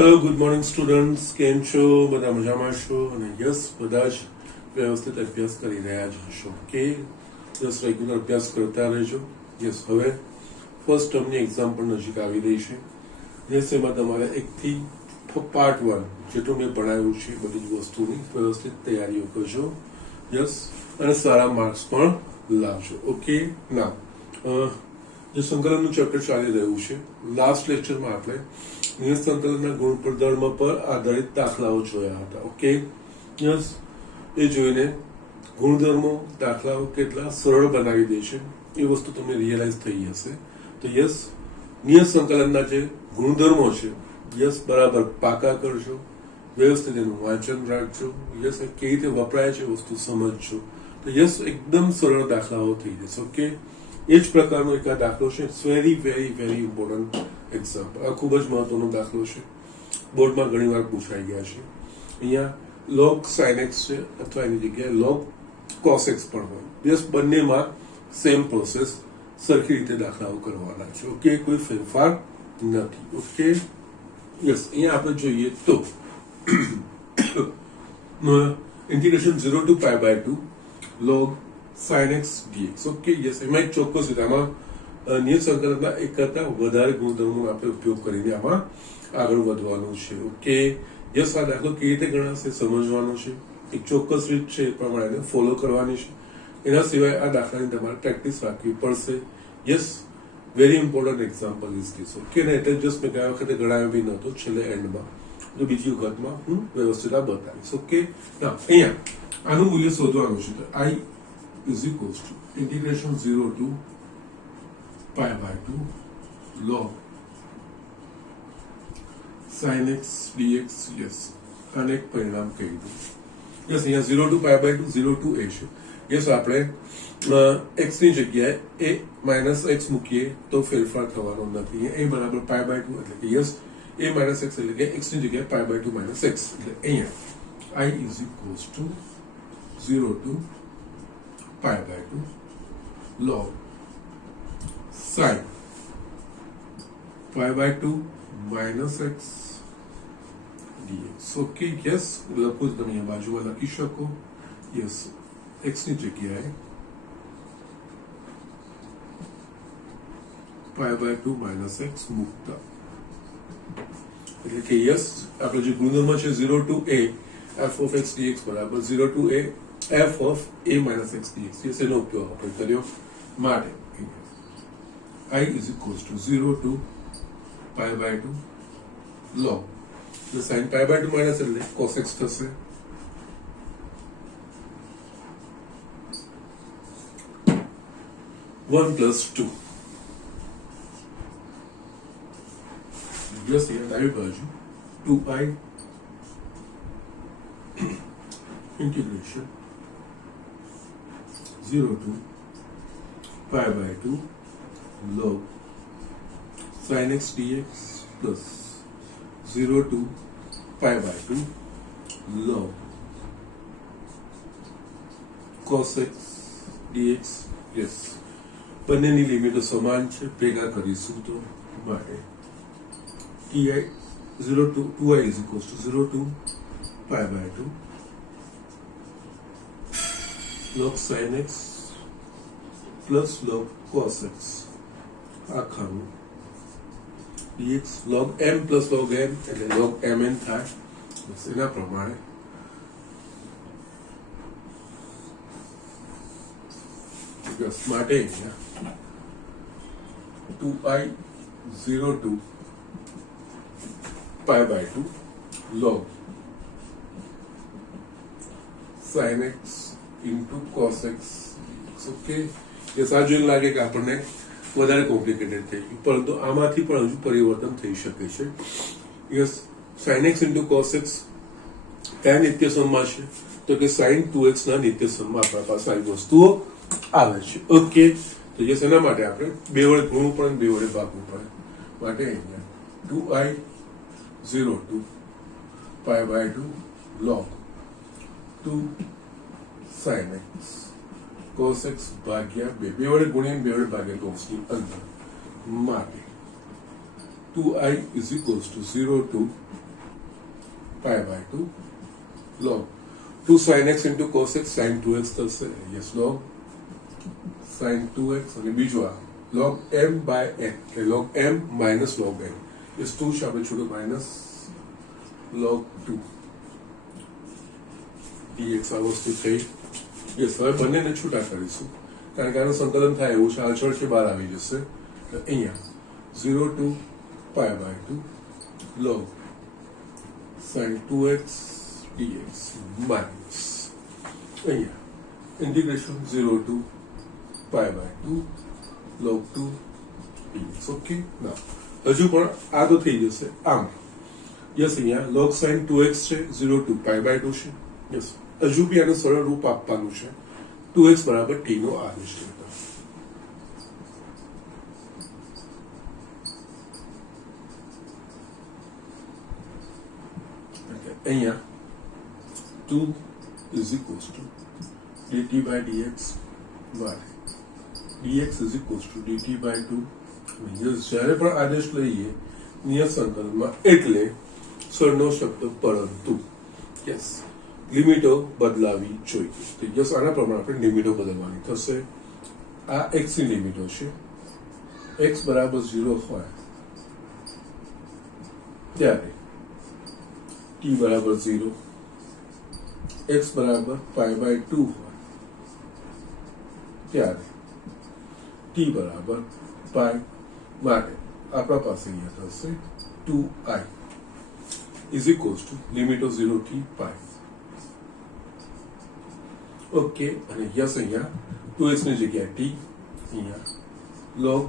Hello good morning students, કેમ છો? બધા મજામાં છો? અને યસ, બધા જ વ્યવસ્થિત અભ્યાસ કરી રહ્યા જ હશો કે યસ રેગ્યુલર અભ્યાસ કરતા રહેજો. યસ, હવે ફર્સ્ટ ટર્મની એક્ઝામ પણ નજીક આવી રહી છે. યસ, એમાં તમારે એકથી પાર્ટ 1 જેટલું મેં ભણાવ્યું છે બધી જ વસ્તુની વ્યવસ્થિત તૈયારીઓ કરજો. યસ, અને સારા માર્ક્સ પણ લાવજો. ઓકે, ના જે સંકલનનું ચેપ્ટર ચાલી રહ્યું છે, લાસ્ટ લેક્ચરમાં આપણે નિયત સંકલનના ગુણધર્મ પર આધારિત દાખલાઓ જોયા હતા. ઓકે, યસ, એ જોઈને ગુણધર્મો દાખલાઓ કેટલા સરળ બનાવી દે છે એ વસ્તુ તમને રિયલાઇઝ થઈ હશે. તો યસ, નિયત સંકલનના જે ગુણધર્મો છે યસ બરાબર પાકા કરજો, વ્યવસ્થિત એનું વાંચન રાખજો. યસ, કેવી રીતે વપરાય છે વસ્તુ સમજજો. તો યસ, એકદમ સરળ દાખલાઓ થઈ જશે. ઓકે, એ જ પ્રકારનો એક આ દાખલો છે. It's very very very important example. આ ખૂબ જ મહત્વનો દાખલો છે, બોર્ડમાં ઘણી વાર પૂછાઈ ગયા છે. અહીંયા log sin x છે અથવા એની જગ્યાએ log cos x પણ હોય. યસ, બંનેમાં સેમ પ્રોસેસ, સરખી રીતે દાખલાઓ કરવાના છે. ઓકે, કોઈ ફેરફાર નથી. ઓકે, યસ, અહીંયા આપણે જોઈએ તો integration 0 to pi by 2 log sin x dx. Okay, yes, એમાં એક ચોક્કસ રીતે આમાં નિયત સંકલનના એક કરતા વધારે ગુણધર્મોનો આપણે ઉપયોગ કરીને આમાં આગળ વધવાનું છે. ઓકે, યસ, આ દાખલો કેવી રીતે ગણાશે સમજવાનો છે, એક ચોક્કસ રીત છે એ પ્રમાણે ફોલો કરવાની છે. એના સિવાય આ દાખલાની તમારે પ્રેક્ટિસ રાખવી પડશે. Yes, very important example is this. Okay, ને એટલે જસ્ટ મેં ગયા વખતે ગણાવ્યો બી નહોતો, છેલ્લે એન્ડમાં, તો બીજી વખતમાં હું વ્યવસ્થિત આ બતાવીશ. ઓકે, ના અહીંયા આનું મૂલ્ય શોધવાનું છે. તો I is equals to integration 0 to pi by 2 log sin x dx. Yes, આને એક પરિણામ કહી દઉં. યસ, અહીંયા 0 to pi by 2 0 to a છે. યસ, આપણે x ની જગ્યાએ a માઇનસ x મૂકીએ તો ફેરફાર થવાનો નથી. a બરાબર pi by 2 એટલે કે યસ, a માઇનસ x એટલે કે x ની જગ્યાએ pi by 2 માઇનસ x. એટલે અહીંયા I is equals to 0 to pi by 2 log sin pi by 2 minus x dx. Okay, yes, લખો તમે અહીંયા બાજુમાં લખી શકો. યસ, x ની જગ્યાએ pi by 2 minus x મૂકતા એટલે કે યસ, આપણે જે ગુણધર્મ છે 0 to a f of x dx બરાબર 0 to a f of a minus x dx. Yes, એનો ઉપયોગ આપણે કર્યો માટે I is equals to 0 to pi by 2 log the sin pi by 2 minus એટલે cos x થશે. One plus 2. Yes, here ડાબી બાજુ 2i integration 0 to pi by 2 log sin x dx plus 0 to pi by 2 log cos x dx. Yes, બંનેની લિમિટો સમાન છે, ભેગા કરીશું તો માટે ti 0 to 2i is equals to 0 to pi by 2 log sin x plus log cos x આખાનું dx log m plus log m એટલે log mn થાય. બસ એના પ્રમાણે માટે 2i 0 to pi by 2 log sin x into cos x. Okay, yes, આ જોઈને લાગે કે આપણને વધારે કોમ્પ્લિકેટેડ થઈ ગયું, પરંતુ આમાંથી પણ હજુ પરિવર્તન થઈ શકે છે. Yes, sin x into cos x કયા નિત્ય સમમાં છે? તો કે sin 2x ના નિત્ય સમમાં આપણા પાસે આવી વસ્તુઓ આવે છે. ઓકે, તો યસ, એના માટે આપણે બે વડે ગુણવું પડે, બે વડે ભાગવું પડે. માટે અહીંયા 2i 0 to pi by 2 log 2 sin x cos x ભાગ્યા 2 બે વડે ગુણ્યા બે વડે ભાગ્યા કૌંસની અંદર માટે 2i is equals to 0 to pi by 2 log 2 sin x into cos x sin 2x થશે yes log sin 2x અને બીજું આ log m by n કે log m minus log n is 2 છે આપણે છોડો minus log 2 dx આ વસ્તુ થઈ yes હવે બંનેને છૂટા કરીશું કારણ કે આનું સંકલન થાય એવું છે અચળ છે બહાર આવી જશે એટલે અહીંયા 0 to pi by 2 log sin 2x dx minus અહીંયા integration 0 to pi by 2 log 2 dx okay ના હજુ પણ આ તો થઈ જશે આમ યસ અહીંયા log sin 2x છે 0 to pi by 2 છે યસ હજુ બી આનું સરળ રૂપ આપવાનું છે 2x બરાબર t નો આદેશ છે અહીંયા 2 is equals to dt by dx by dx is equals to dt by 2 જ્યારે પણ આદેશ લઈએ નિયત સંકલનમાં એટલે સરનો શબ્દ પરંતુ યસ લિમિટો બદલાવી જોઈએ તો યસ આના પ્રમાણે આપણે લિમિટો બદલવાની થશે આ x ની લિમિટો છે x બરાબર 0 હોય ત્યારે t બરાબર 0 x બરાબર pi by 2 હોય ત્યારે t બરાબર pi માટે આપણા પાસે અહીંયા થશે 2i is equals to limit of 0 થી pi ઓકે અને યસ અહીંયા 2x ની જગ્યાએ t અહીંયા log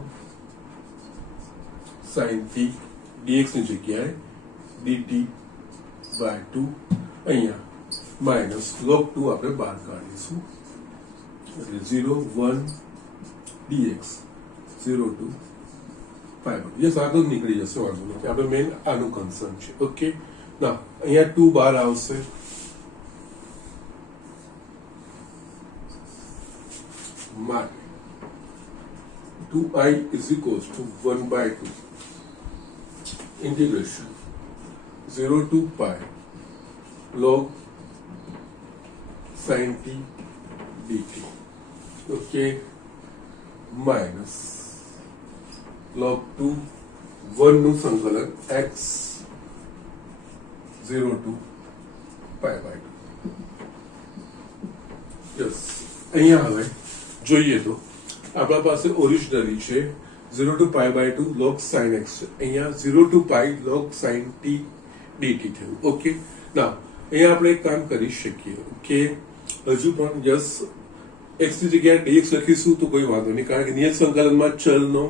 sin t dx ની જગ્યાએ dt by 2 અહીંયા માઇનસ log 2 આપણે બહાર કાઢીશું એટલે 0 1 dx 0 to pi યસ આ તો નીકળી જશે વાંધો નથી આપણે મેઇન આનું કન્સર્ન છે ઓકે ના અહીંયા 2 બહાર આવશે માટે 2i is equals to 1 by 2 integration 0 to pi log sin t dt okay minus log 2 1 નું સંકલન x 0 to pi by 2 yes અહીંયા હવે જોઈએ તો આપણા પાસે ઓરિજિનલી છે 0 to pi by 2 log sin x અહીંયા 0 to pi log sin t dt થયું ઓકે ના અહીંયા આપણે એક કામ કરી શકીએ કે હજુ પણ યસ x ની જગ્યાએ dx લખીશું તો કોઈ વાંધો નહીં કારણ કે નિયત સંકલનમાં ચલનો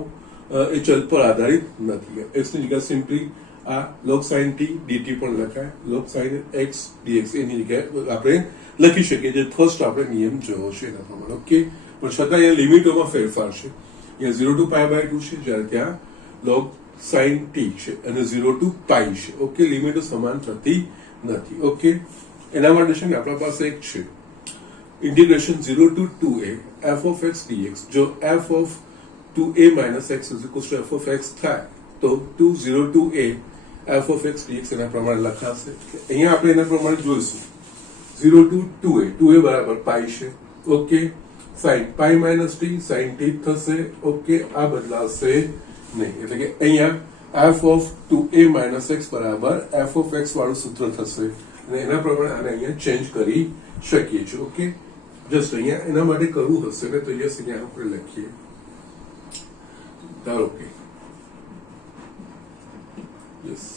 એ ચલ પર આધારિત નથી x ની જગ્યાએ સિમ્પલી આ log sin t dt પણ લખાય log sin x dx એની જગ્યાએ આપણે લખી શકીએ જે ફર્સ્ટ આપણે નિયમ જોયો છે એના પ્રમાણે ઓકે પણ છતાં અહીંયા લિમિટોમાં ફેરફાર છે અહીંયા 0 to pi by 2 છે જ્યારે ત્યાં log sin t છે અને 0 to pi છે ઓકે લિમિટો સમાન થતી નથી ઓકે એના માટે છે ને આપણા પાસે એક છે integration 0 to 2a f of x dx જો f of 2a minus x is equals to f of x થાય તો 0 to a f of x dx એના પ્રમાણે લખાશે અહીંયા આપણે એના પ્રમાણે જોઈશું 0 to 2a 2a બરાબર pi છે okay sin pi minus t sin t થશે ઓકે આ બદલાશે નહીં એટલે કે અહીંયા f of 2a minus x બરાબર f of x વાળું સૂત્ર થશે અને એના પ્રમાણે આને અહીંયા ચેન્જ કરી શકીએ છીએ ઓકે જસ્ટ અહીંયા એના માટે કરવું હશે ને તો યસ અહીંયા આપણે લખીએ ધારો કે yes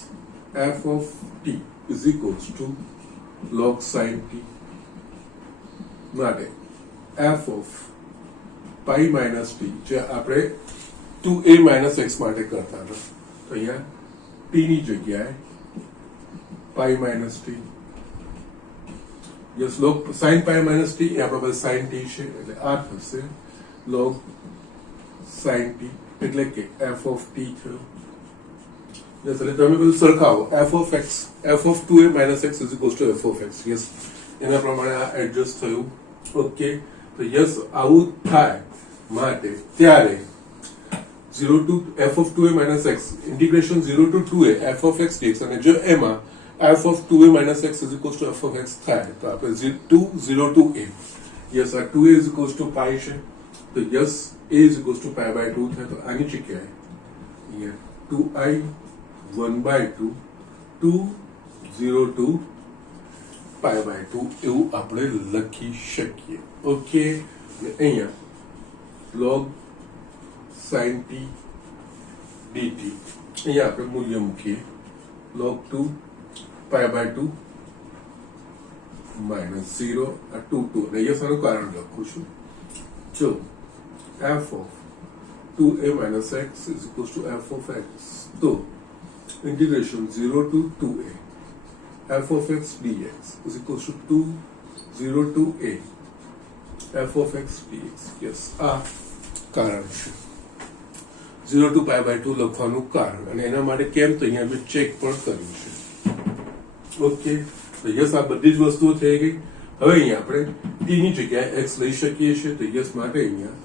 f of t is equals to log sin t માટે f of pi minus t જે આપણે 2a minus x માટે કરતા હતા તો અહીંયા t ની જગ્યાએ pi minus t yes log sin pi minus t એ આપણા પાસે sin t છે એટલે આ થશે log sin t એટલે કે f of t થયો યસ એટલે તમે બધું સરખાવો f of x f of 2a minus x is equals to f of x yes એના પ્રમાણે આ એડજસ્ટ થયું ઓકે તો યસ આવું થાય માટે ત્યારે 0 to f of 2a minus x integration 0 to 2a f of x dx અને જો એમાં f of 2a minus x is equals to f of x થાય તો આપણે 2 0 to a યસ આ 2a is equals to pi છે તો yes a is equals to pi by 2 થાય તો આની જગ્યાએ અહીંયા 2i 1 by 2 2 0 to pi by 2 એવું આપણે લખી શકીએ ઓકે અહીંયા log sin t dt અહીંયા આપણે મૂલ્ય મૂકીએ log 2 pi by 2 minus 0 2 2 અને અહીંયા સારું કારણ લખું છું જો f of 2a minus x is equals to f of x તો integration 0 to 2a f of x dx is equals to 2 0 to a f of x dx yes આ કારણ છે 0 to pi by 2 લખવાનું કારણ અને એના માટે કેમ તો અહીંયા મેં ચેક પણ કર્યું છે ઓકે તો યસ આ બધી જ વસ્તુઓ થઈ ગઈ હવે અહીંયા આપણે t ની જગ્યાએ x લઈ શકીએ છીએ તો યસ માટે અહીંયા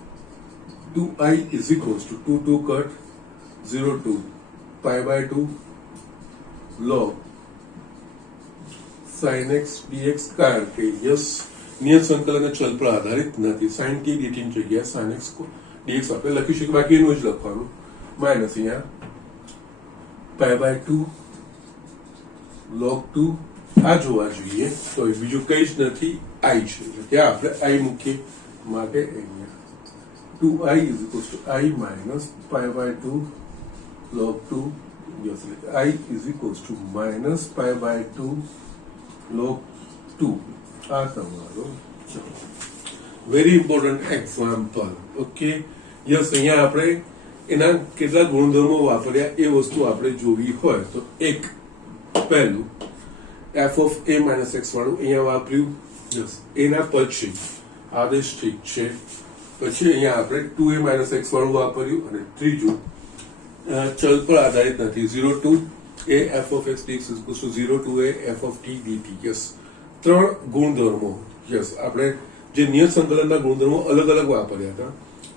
2i is equals to 2 2 cut 0 to pi by 2 log sin x dx કારણ કે યસ નિયત સંકલન ચલ પર આધારિત નથી sin t dt ની જગ્યાએ sin x dx આપણે લખી શકીએ બાકી એનું જ લખવાનું માઇનસ અહીંયા pi by 2 log 2 આ જોવા જોઈએ તો બીજું કંઈ જ નથી i છે ત્યાં આપણે i મૂકીએ માટે અહીંયા 2i is equals to i minus pi by 2 log 2 yes I is equals to minus pi by 2 log 2 આ તમારો very important example okay yes અહીંયા આપણે એના કેટલા ગુણધર્મો વાપર્યા એ વસ્તુ આપણે જોવી હોય તો એક પહેલું f of a minus x વાળું અહીંયા વાપર્યું યસ એના પછી આદેશ ઠીક છે પછી અહીંયા આપણે 2a minus x વાળું વાપર્યું અને ત્રીજું ચલ પર આધારિત નથી 0 to a f of x dx is equals to 0 to a f of t dt yes ત્રણ ગુણધર્મો યસ આપણે જે નિયત સંકલનના ગુણધર્મો અલગ અલગ વાપર્યા હતા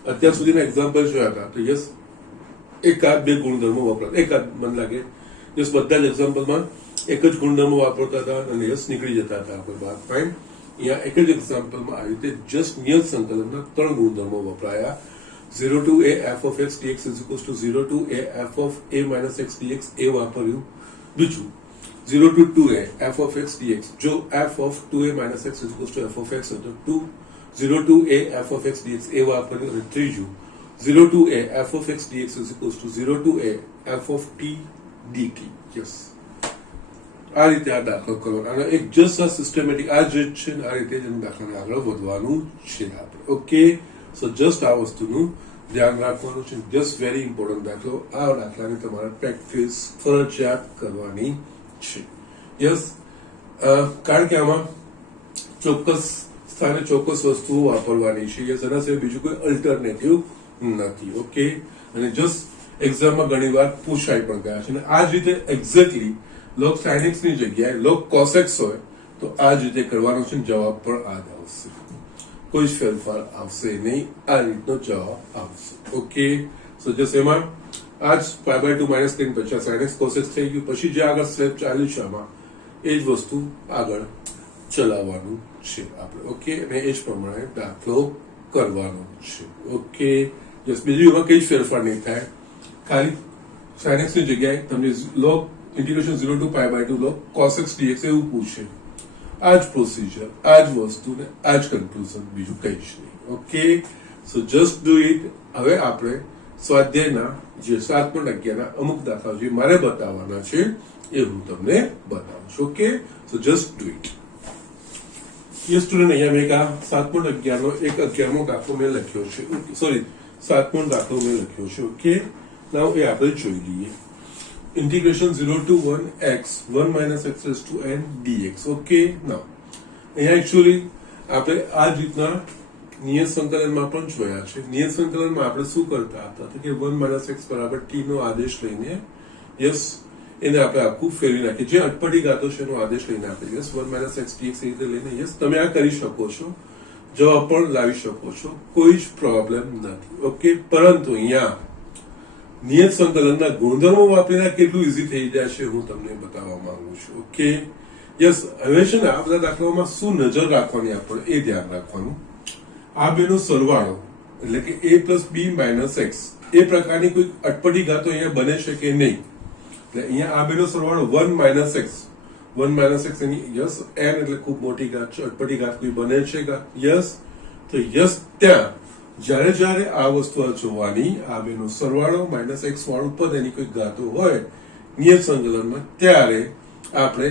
અત્યાર સુધીના એક્ઝામ્પલ જોયા હતા તો યસ એકાદ બે ગુણધર્મો વાપરતા એકાદ મને લાગે યસ બધા જ એક્ઝામ્પલમાં એક જ ગુણધર્મો વાપરતા હતા અને યસ નીકળી જતા હતા આપણે બાદ ફાઇન અહીંયા એક જ એક્ઝામ્પલમાં આવી રીતે જસ્ટ નિયત સંકલનના ત્રણ ગુણધર્મો વપરાયા 0 to a f of x dx is equals to 0 to a f of a minus x dx એ વાપર્યું બીજું 0 to 2a f of x dx જો f of 2a minus x is equals to f of x તો 0 to a f of x dx એ વાપર્યું અને ત્રીજું 0 to a f of x dx is equals to 0 to a f of t dt yes આ રીતે આ દાખલો કરવાનો અને એક જસ્ટ આ સિસ્ટમેટિક આ જ છે આ રીતે જ દાખલાને આગળ વધવાનું છે આપણે ઓકે સો જસ્ટ આ વસ્તુનું ધ્યાન રાખવાનું છે જસ્ટ વેરી ઇમ્પોર્ટન્ટ દાખલો આ દાખલાની તમારે પ્રેક્ટિસ ફરજિયાત કરવાની છે યસ કારણ કે આમાં ચોક્કસ સ્થાને ચોક્કસ વસ્તુઓ વાપરવાની છે યસ એના સિવાય બીજું કોઈ અલ્ટરનેટિવ નથી ઓકે અને જસ્ટ એક્ઝામમાં ઘણી વાર પૂછાઈ પણ ગયા છે અને આ જ રીતે એક્ઝેક્ટલી log sin x ની જગ્યાએ log cos x હોય તો આ જ રીતે કરવાનો છે જવાબ પણ આ જ આવશે કોઈ જ ફેરફાર આવશે નહીં આ રીતનો જવાબ આવશે ઓકે સો જસ્ટ એમાં આ જ pi by 2 minus 10 પછી sin x cos x થઈ ગયું પછી જે આગળ સ્ટેપ ચાલ્યું છે આમાં એ જ વસ્તુ આગળ ચલાવવાનું છે આપણે ઓકે અને એ જ પ્રમાણે દાખલો કરવાનો છે ઓકે જસ્ટ બીજું એમાં કઈ જ ફેરફાર નહીં થાય ખાલી sin x ની જગ્યાએ તમને log integration 0 to pi by 2 log cos x dx એવું પૂછે આ જ પ્રોસિજર આ જ વસ્તુ ને આ જ કન્ક્લુઝન બીજું કંઈ જ નહીં okay so just do it હવે આપણે સ્વાધ્યાયના જે 7.11 અમુક દાખલાઓ જે મારે બતાવવાના છે એ હું તમને બતાવીશ okay so just do it yes student અહીંયા મેં આ 7.11 નો એક 11મો દાખલો મેં લખ્યો છે સોરી 7મો દાખલો મેં લખ્યો છે ઓકે નાઉ એ આપણે જોઈ લઈએ integration 0 to 1 x 1 minus x raised to n dx okay now અહીંયા actually આપણે આ જ રીતના નિયત સંકલનમાં પણ જોયા છે નિયત સંકલનમાં આપણે શું કરતા હતા કે 1 minus x બરાબર t નો આદેશ લઈને યસ એને આપણે આખું ફેરવી નાખીએ જે અટપટી ગાતો છે એનો આદેશ લઈને આપણે યસ 1 minus x dx એ રીતે લઈને યસ તમે આ કરી શકો છો જવાબ પણ લાવી શકો છો કોઈ જ પ્રોબ્લેમ નથી ઓકે પરંતુ અહીંયા નિયત સંકલનના ગુણધર્મો વાપરીને કેટલું ઈઝી થઈ જશે હું તમને બતાવવા માંગુ છું. Okay, yes. હવે છે ને આ બધા દાખલાઓમાં શું નજર રાખવાની આપણે એ ધ્યાન રાખવાનું. આ બેનો સરવાળો એટલે કે a plus B minus X એ પ્રકારની કોઈ અટપટી ઘાતો અહીંયા બને છે કે નહીં. એટલે અહીંયા આ બેનો સરવાળો 1 માઇનસ એક્સ, 1 માઇનસ એક્સ એની યસ n એટલે ખૂબ મોટી ઘાત છે. અટપટી ઘાત કોઈ બને છે યસ. તો યસ ત્યાં જ્યારે જ્યારે આ વસ્તુ જોવાની આ બેનો સરવાળો માઇનસ એક્સ વાળું પદ એની કોઈ ઘાતો હોય નિયત સંકલનમાં ત્યારે આપણે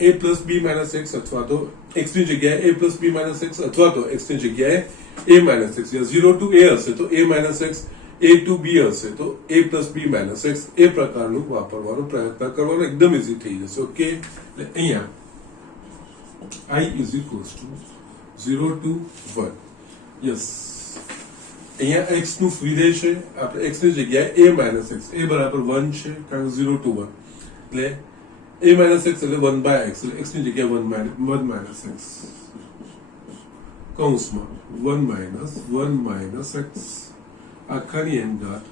a plus B minus X અથવા તો x ની જગ્યાએ a plus B minus X અથવા તો x ની જગ્યાએ a minus X, 0 to a હશે તો a minus X, a to b હશે તો a plus B minus X એ પ્રકારનું વાપરવાનો પ્રયત્ન કરવાનો એકદમ ઈઝી થઈ જશે. ઓકે, એટલે અહીંયા I is equals to 0 to 1. Yes, અહીંયા x નું વિધેય છે, આપણે x ની જગ્યાએ a માઇનસ એક્સ, a બરાબર 1 છે કારણ કે 0 ટુ 1 એટલે a માઇનસ એક્સ એટલે 1 બાય x એટલે x ની જગ્યાએ 1 માઇનસ એક્સ કૌંસમાં 1 માઇનસ x આખાની n ઘાત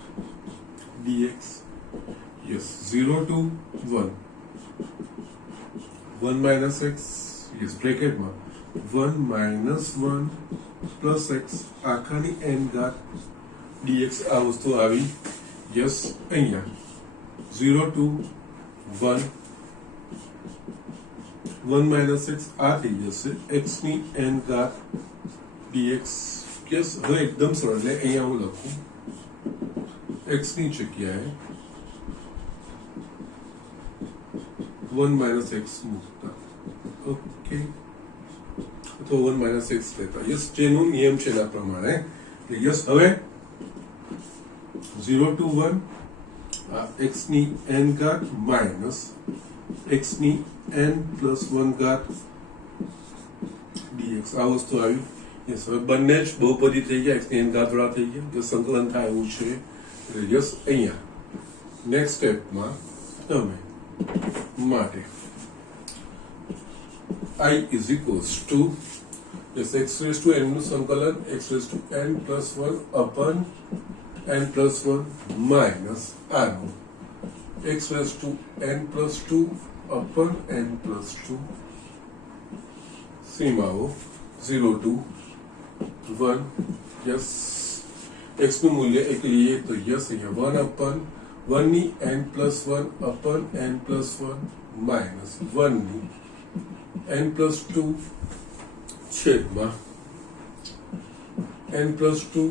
dx. Yes, 0 to 1 1 minus x, yes બ્રેકેટમાં 1 માઇનસ 1 પ્લસ x આખાની n ઘાત dx આ વસ્તુ આવી. યસ, અહીંયા 0 ટુ 1 1 માઇનસ x આ થઈ જશે x ની n ઘાત dx. યસ, હવે એકદમ સરળ એટલે અહીંયા હું લખું x ની જગ્યાએ 1 માઇનસ x મૂકતા. ઓકે, તો 1 માઇનસ એક્સ લેતા. યસ, જેનો નિયમ છે એના પ્રમાણે. યસ, હવે 0 ટુ 1 x ની n ઘાત માઇનસ x ની n પ્લસ 1 ઘાત dx આ વસ્તુ આવી. યસ, હવે બંને જ બહુપદી થઈ ગયા, x ની n ઘાત વાળા થઈ ગયા, તો સંકલન થાય એવું છે. યસ, અહીંયા નેક્સ્ટ સ્ટેપમાં તમે માટે I is equals to yes, x raised to n નું સંકલન x raised to n plus 1 upon n plus 1 minus r x raised to n plus 2 upon n plus 2 સીમાઓ 0 to 1. yes, x નું મૂલ્ય એક લઈએ તો yes અહીંયા 1 upon 1 ની n plus 1 upon n plus 1 minus 1 ની n plus 2 છેદમાં n plus 2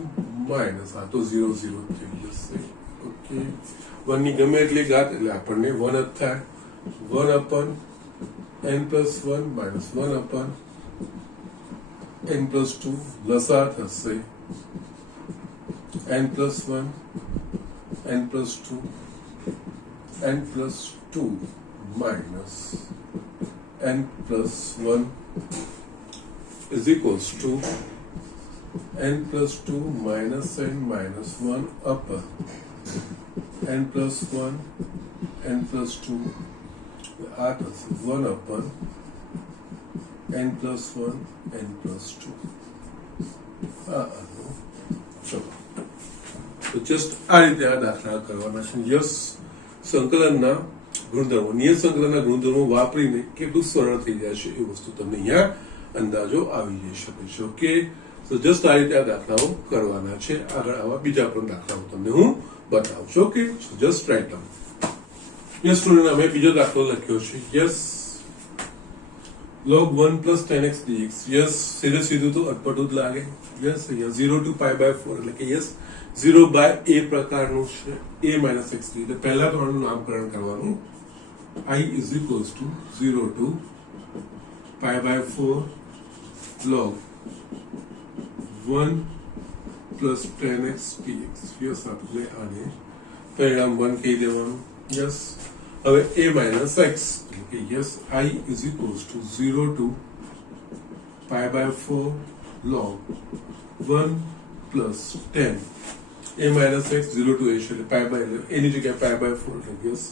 minus આ તો 0 0 થઈ જશે. ઓકે, 1 ની ગમે એટલી ઘાત એટલે આપણને 1 જ થાય. 1 upon n plus 1 minus 1 upon n plus 2 લસા થશે n plus 1 n plus 2 n plus 2 minus n plus 1 is equals to n plus 2 minus n minus 1 upon n plus 1 n plus 2 that is 1 upon n plus 1 n plus 2. ચલો, તો just આ રીતે આ દાખલા કરવાના છે. યસ, સંકલનના ગુણધર્મો, નિયત સંકલનના ગુણધર્મો વાપરીને કેટલું સરળ થઈ જાય છે એ વસ્તુ તમને અહીંયા અંદાજો આવી જઈ શકે છે. ઓકે, તો જસ્ટ આ રીતે આ દાખલાઓ કરવાના છે. આગળ આવા બીજા પણ દાખલાઓ તમને હું બતાવું છું. Okay, just right down. Yes student, અમે બીજો દાખલો લખ્યો છે. Yes, log 1 plus 10x dx. Yes, સીધે સીધું તો અટપટું જ લાગે. યસ, અહીંયા 0 to pi by 4 એટલે કે યસ 0 by a પ્રકારનું છે, a minus x એટલે પહેલા તો આનું નામકરણ કરવાનું. I is equals to 0 to pi by 4 log 1 plus 10x dx. Yes, આપણે આને પરિણામ 1 કહી દેવાનું. યસ, હવે a minus x એટલે કે yes I is equals to 0 to pi by 4 log 1 plus 10 a minus x 0 to a એટલે pi by 11 એની જગ્યાએ pi by 4 એટલે yes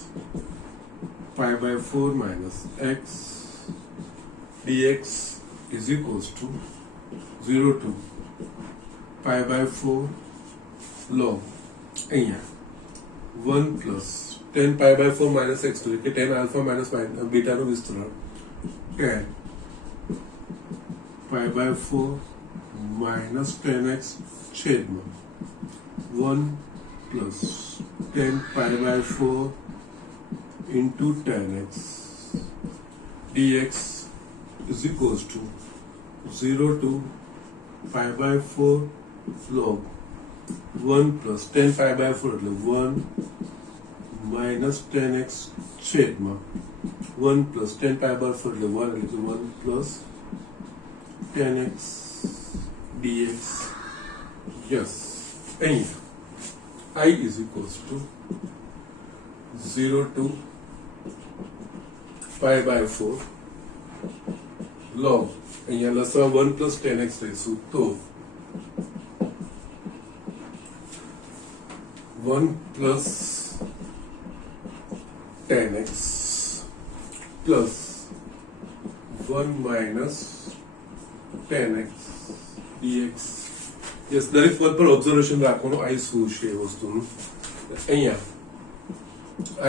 pi by 4 minus x dx is equals to 0 to pi by 4 log અહીંયા 1 plus 10 pi by 4 minus x એટલે કે 10 alpha minus બીટાનું વિસ્તરણ 10 pi by 4 minus 10x છેદમાં 1 plus 10 pi by 4 into 10x dx is equals to 0 to pi by 4 log 1 plus 10 pi by 4 એટલે 1 minus 10x છેદમાં 1 plus 10 pi by 4 એટલે 1 એટલે 1 plus 10x dx. Yes, અહીંયા I is equals to 0 to pi by 4 log અહીંયા લસા 1 plus 10x લઈશું તો 1 plus 10x plus 1 minus 10x dx. Yes, દરેક પદ પર ઓબ્ઝર્વેશન રાખવાનું I શું છે એ વસ્તુનું. અહીંયા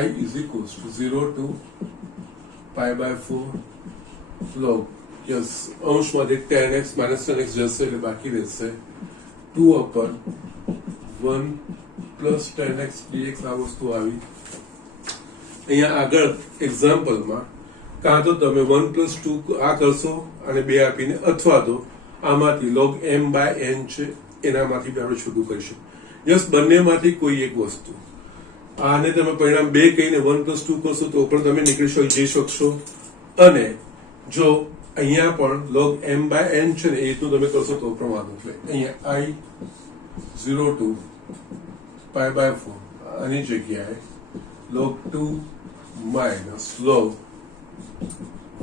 I is equals to 0 to pi by 4 log. Yes, અંશમાંથી 10x minus 10x જશે એટલે બાકી રહેશે 2 upon 1 plus 10x dx. આ વસ્તુ આવી. અહીંયા આગળ એક્ઝામ્પલમાં કાં તો તમે 1 plus 2 આ કરશો અને 2 આપીને, અથવા તો આમાંથી log m by n છે એનામાંથી બી આપણે છૂટું કરીશું. યસ, બંનેમાંથી કોઈ એક વસ્તુ. આને તમે પરિણામ 2 કહીને 1 plus 2 કરશો તો પણ તમે નીકળી જઈ શકશો. અને જો અહીંયા પણ log m by n છે ને એ રીતનું તમે કરશો તો પણ વાંધો એટલે અહીંયા I 0 to pi by 4 આની જગ્યાએ log 2 minus log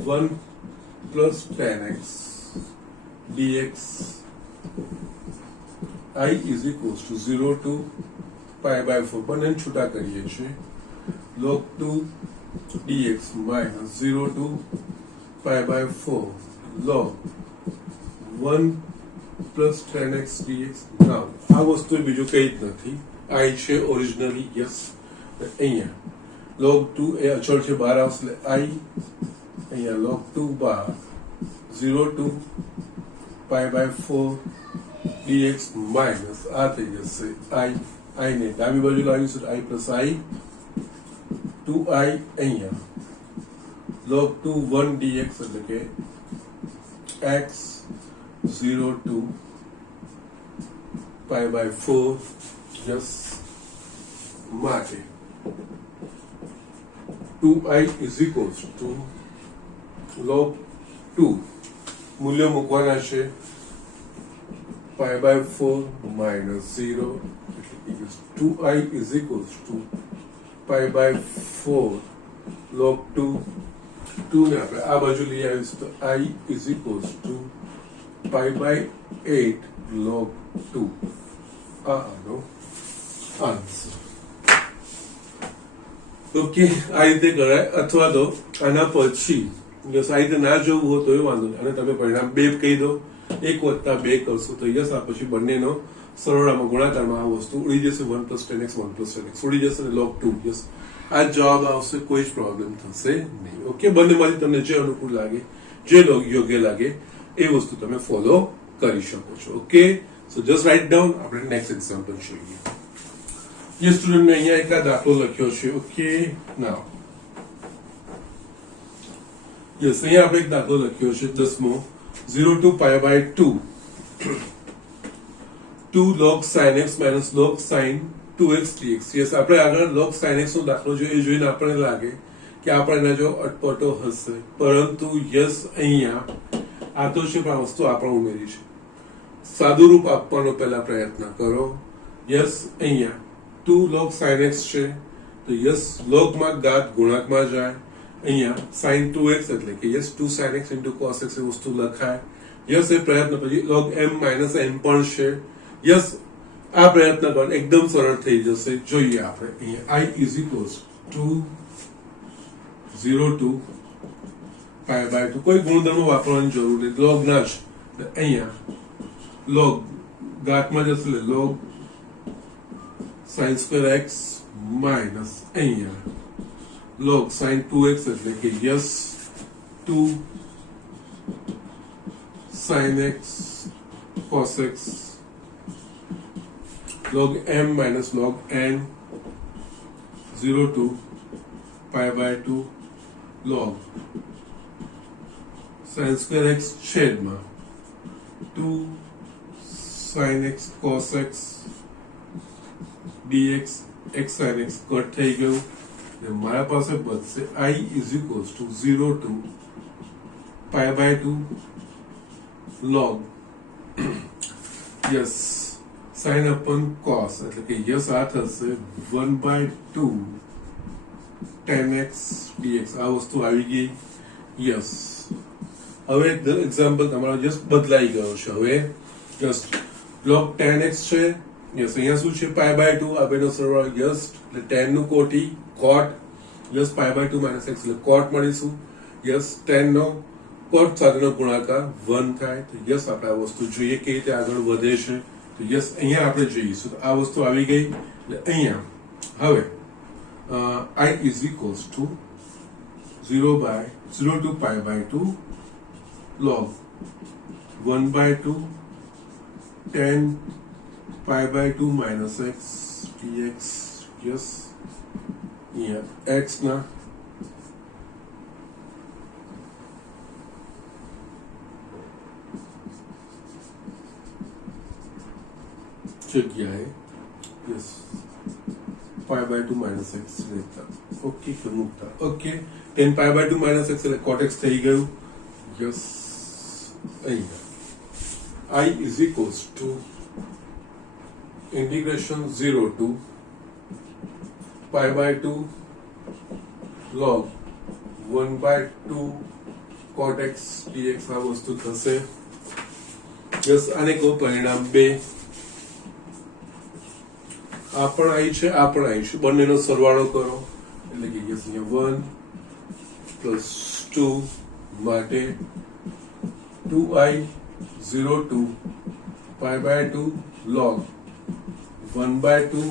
1 plus 10x dx. I is equals to 0 to pi by 4 બંને છૂટા કરીએ છીએ log 2 dx minus 0 to pi by 4 log 1 plus 10x dx. Now આ વસ્તુ બીજું કંઈ જ નથી, I છે ઓરિજિનલી. યસ, અહીંયા log 2 એ અચળ છે, બહાર આવશે I. અહીંયા log 2 bar 0 to pi by 4 dx minus આ થઈ જશે I ને ડાબી બાજુ લાવીશું I plus I 2I. અહીંયા log 2 1 dx એટલે કે x 0 to pi by 4 just માટે 2I is equals to log 2 મૂલ્ય મૂકવાના છે pi by 4 minus 0. 2I is equals to pi by 4 log 2 ને આપણે આ બાજુ લઈ આવીશું તો I is equals to pi by 8 log 2. આનો આન્સર. ઓકે, આ રીતે કરાય. અથવા તો આના પછી યસ આ રીતે ના જોવું હોય તો એ વાંધો નહીં, અને તમે પરિણામ 2 કહી દો, 1 વત્તા 2 કરશો તો યસ આ પછી બંનેનો સરવાળામાં ગુણાકારમાં આ વસ્તુ ઉડી જશે. 1 plus 10x 1 plus 10x ઉડી જશે અને log 2. યસ, આ જવાબ આવશે, કોઈ જ પ્રોબ્લેમ થશે નહીં. ઓકે, બંનેમાંથી તમને જે અનુકૂળ લાગે, જે યોગ્ય લાગે એ વસ્તુ તમે ફોલો કરી શકો છો. ઓકે, સો જસ્ટ રાઇટ ડાઉન. આપણે નેક્સ્ટ એક્ઝામ્પલ જોઈએ. ये स्टूडेंट में અહીંયા એક દાખલો લખ્યો છે. ઓકે, નાઉ યસ, અહીંયા આપણે એક દાખલો લખ્યો છે 10મો 0 to pi by 2 2 log sin x minus log sin 2x dx. Yes, આપણે આગળ log sin x નો દાખલો જોઈને આપણને લાગે કે આપણે જો અટપટો હશે, પરંતુ યસ અહીંયા આ તો છે પણ આ વસ્તુ આપણે ઉમેરી છે. સાદું રૂપ આપવાનો પહેલા પ્રયત્ન કરો. યસ, અહીંયા 2 log sin x છે તો યસ લોગમાં ઘાત ગુણાંકમાં જાય. અહીંયા sin 2x એટલે કે yes 2 sin x into cos x એ વસ્તુ લખાય. યસ, એ પ્રયત્ન પછી log m minus m પણ છે. યસ, આ પ્રયત્ન કરો, એકદમ સરળ થઈ જશે. જોઈએ આપણે અહીંયા I is equals to 0 to pi by 2. કોઈ ગુણધર્મ વાપરવાની જરૂર નહીં, log ના જ. અહીંયા log ઘાતમાં જશે log sin square x minus અહીંયા log sin 2x એટલે કે yes 2 sin x cos x log m minus log n 0 to pi by 2 log sin square x છેદમાં 2 sin x cos x dx x sin x cut થઈ ગયું ને મારા પાસે બચશે I is equals to 0 to pi by 2 log yes sin upon cos એટલે કે yes આ થશે 1 by 2 tan x dx આ વસ્તુ આવી ગઈ yes હવે એક્ઝામ્પલ તમારો જસ્ટ બદલાઈ ગયો છે હવે જસ્ટ log tan x છે યસ અહીંયા શું છે પાઈ બાય 2 આ બેનો સરવાળો યસ એટલે tan નું કોટી cot yes pi by 2 minus x એટલે cot મળીશું યસ tan નો cot સાથેનો ગુણાકાર 1 થાય તો યસ આપણે આ વસ્તુ જોઈએ કે રીતે આગળ વધે છે તો યસ અહીંયા આપણે જોઈશું તો આ વસ્તુ આવી ગઈ એટલે અહીંયા હવે I is equals to 0 to pi by 2 log 1 by 2 tan pi by 2 minus x dx yes yeah x na जगह yes pi by 2 minus x लेता okay Mukta okay tan pi by 2 minus x એટલે cot x થઈ ગયું yes અહીંયા I is equals to integration 0 to pi by 2 log 1 by 2 cot x dx આ વસ્તુ થશે yes આને કહો પરિણામ 2 આ પણ આવી છે આ પણ આવી છે બંનેનો સરવાળો કરો એટલે કે યસ અહીંયા 1 plus 2 માટે 2i 0 to pi by 2 log 1 by 2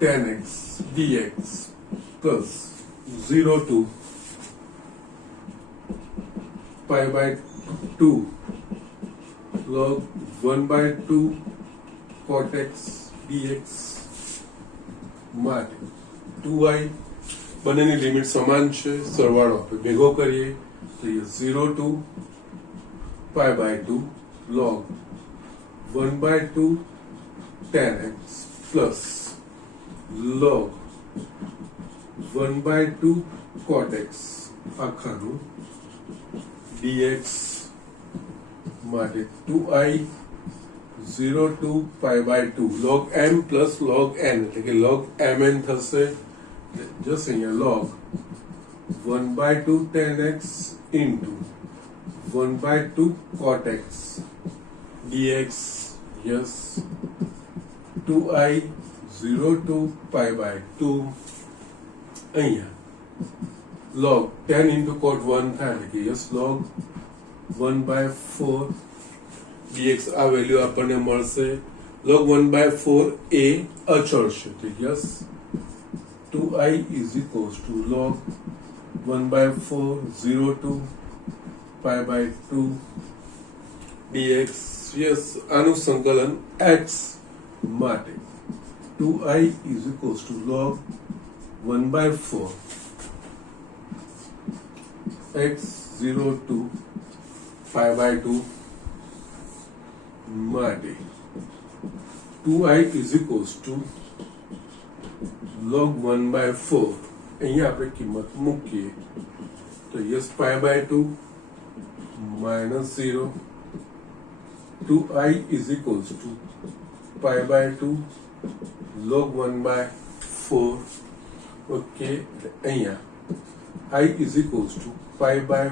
tan x dx plus 0 to pi by 2 log 1 by 2 cot x dx માટે 2i બંનેની લિમિટ સમાન છે સરવાળો આપણે ભેગો કરીએ તો એ 0 to pi by 2 log 1 by 2 tan x plus log 1 by 2 cot x આખાનું dx માટે 2i 0 to pi by 2 log m plus log n એટલે કે log mn થશે જસ્ટ અહીંયા log 1 by 2 tan x into 1 by 2 cot x dx yes 2i 0 to pi by 2 અહીંયા log tan into cot 1 થાય એટલે કે yes log 1 by 4 dx આ value આપણને મળશે log 1 by 4 a અચળ છે તો yes 2i is equals to log 1 by 4 0 to pi by 2 dx yes આનું સંકલન x માટે 2i is equals to log 1 by 4 x 0 to pi by 2 માટે 2i is equals to log 1 by 4 અહીંયા આપણે કિંમત મૂકીએ તો yes pi by 2 minus 0 2i is equals to pi by 2 log 1 by 4 okay અહીંયા I is equals to pi by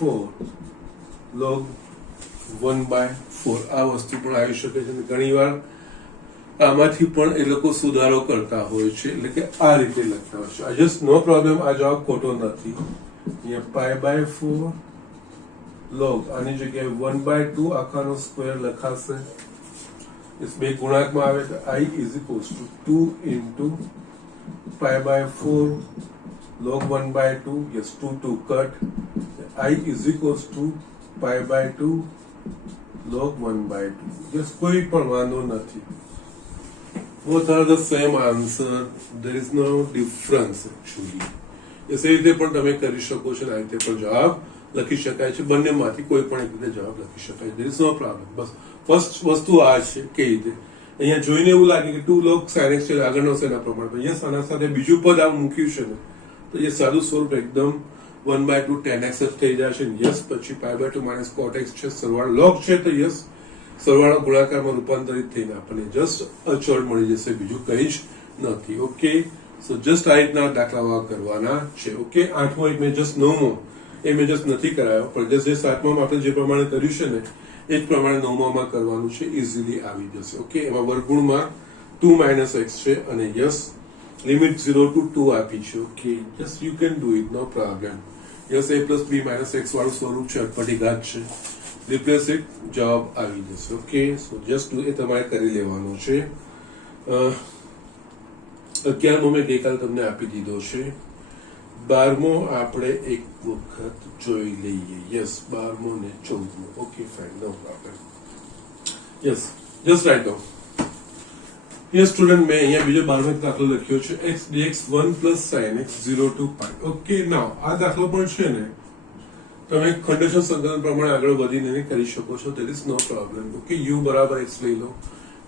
4 log 1 by 4 આ વસ્તુ પણ આવી શકે છે ઘણીવાર આમાંથી પણ એ લોકો સુધારો કરતા હોય છે એટલે કે આ રીતે લખતા હોય છે જસ્ટ નો પ્રોબ્લેમ આ જવાબ ખોટો નથી અહીંયા pi by 4 log આની જગ્યાએ 1 by 2 આખાનો સ્ક્વેર લખાશે इस બે ગુણાંકમાં આવે તો I is equals to 2 into pi by 4 log 1 by 2. Yes, 2 cut. I is equals to pi by 2 log 1 by 2. Yes, કોઈ પણ વાંધો નથી. Both are the same answer. There is no difference actually. એ રીતે પણ તમે કરી શકો છો, આ રીતે પણ જવાબ લખી શકાય છે. બંનેમાંથી કોઈ પણ એક રીતે જવાબ લખી શકાય. There is no problem. Bus first વસ્તુ આ છે કે રીતે અહીંયા જોઈને એવું લાગે કે 2 log sin x છે, આગળનો છે એના પ્રમાણે. યસ, આના સાથે બીજું પદ આ મૂક્યું છે ને તો એ સાદું સ્વરૂપ એકદમ 1/2 tan x જ થઈ જશે. યસ, પછી pi/2 minus cot x છે, સરવાળો log છે તો યસ સરવાળો ગુણાકારમાં રૂપાંતરિત થઈને આપણને જસ્ટ અચળ મળી જશે, બીજું કંઈ જ નથી. ઓકે, સો જસ્ટ આ રીતના દાખલાઓ કરવાના છે. ઓકે, 8મો એક મેં જસ્ટ 9મો એ મેં જસ્ટ નથી કરાયો, પણ જસ્ટ જે 7મામાં આપણે જે પ્રમાણે કર્યું છે ને એ જ પ્રમાણે 9મામાં કરવાનું છે. ઇઝીલી આવી જશે. ઓકે, એમાં વર્ગમૂળમાં 2 - x છે અને યસ લિમિટ 0 to 2 આપી છે. Okay, just you can do it, no problem. Yes, a + b - x વાળું સ્વરૂપ છે, અટપટી ઘાત છે. રિપ્લેસ ઇટ, જવાબ આવી જશે. ઓકે, સો જસ્ટ એ તમારે કરી લેવાનું છે. 11મો મેં ગઈકાલે તમને આપી દીધો છે. 12મો આપણે એક વખત જોઈ લઈએ. યસ, 12મો ને 14મો. Okay, fine, no problem. Yes, just right down. Yes student, મેં અહીંયા બીજો 12મો દાખલો લખ્યો છે. x dx 1 + sin x 0 to pi. Okay, નાઉ આ દાખલો પણ છે ને તમે ખંડેશન સંકલન પ્રમાણે આગળ વધીને કરી શકો છો. There is no problem. Okay, u = x લઈ લો,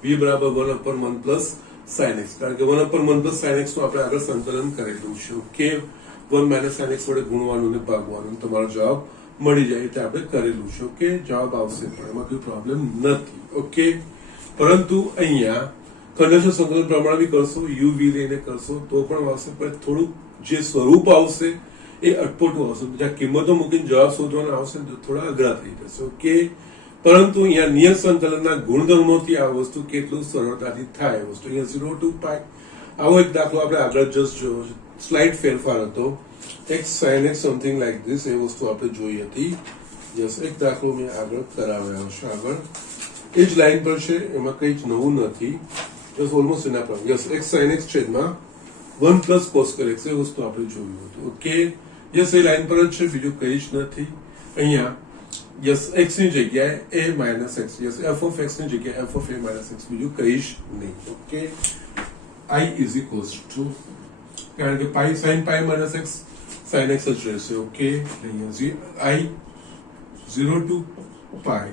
v = 1/1 + sin x, કારણ કે 1/1 + sin x નું આપણે આગળ સંકલન કરેલું છે. ઓકે, 1 - sin x વડે ગુણવાનું ને ભાગવાનું, તમારો જવાબ મળી જાય એટલે આપણે કરેલું છે. ઓકે, જવાબ આવશે પણ એમાં કોઈ પ્રોબ્લેમ નથી. ઓકે, પરંતુ અહીંયા ખંડેશન સંકલન પ્રમાણે બી કરશો, u v લઈને કરશો તો પણ આવશે, પણ થોડુંક જે સ્વરૂપ આવશે એ અટપટું આવશે. જ્યાં કિંમતો મૂકીને જવાબ શોધવાના આવશે તો થોડા અઘરા થઈ જશે. ઓકે, પરંતુ અહીંયા નિયત સંકલનના ગુણધર્મોથી આ વસ્તુ કેટલું સરળતાથી થાય એ વસ્તુ. અહીંયા 0 to pi આવો એક દાખલો આપણે આગળ જસ્ટ જોયો છે, સ્લાઇડ ફેરફાર હતો. x sin x something like this એ વસ્તુ આપણે જોઈ હતી. યસ, એક દાખલો મેં આગળ કરાવ્યો છે. આગળ એ જ લાઈન પર છે, એમાં કંઈ જ નવું નથી. યસ, ઓલમોસ્ટ એના પર. યસ, x sin x છેદમાં 1 + cos x એ વસ્તુ આપણે જોયું હતું. ઓકે, યસ, એ લાઈન પર જ છે, બીજું કંઈ જ નથી. અહીંયા યસ, x ની જગ્યાએ a - x, yes f of x ની જગ્યાએ f of a - x, બીજું કંઈ જ નહીં. Okay, I is equals to, કારણ કે pi sin pi - x sin x જ રહેશે. ઓકે, અહીંયા I 0 to pi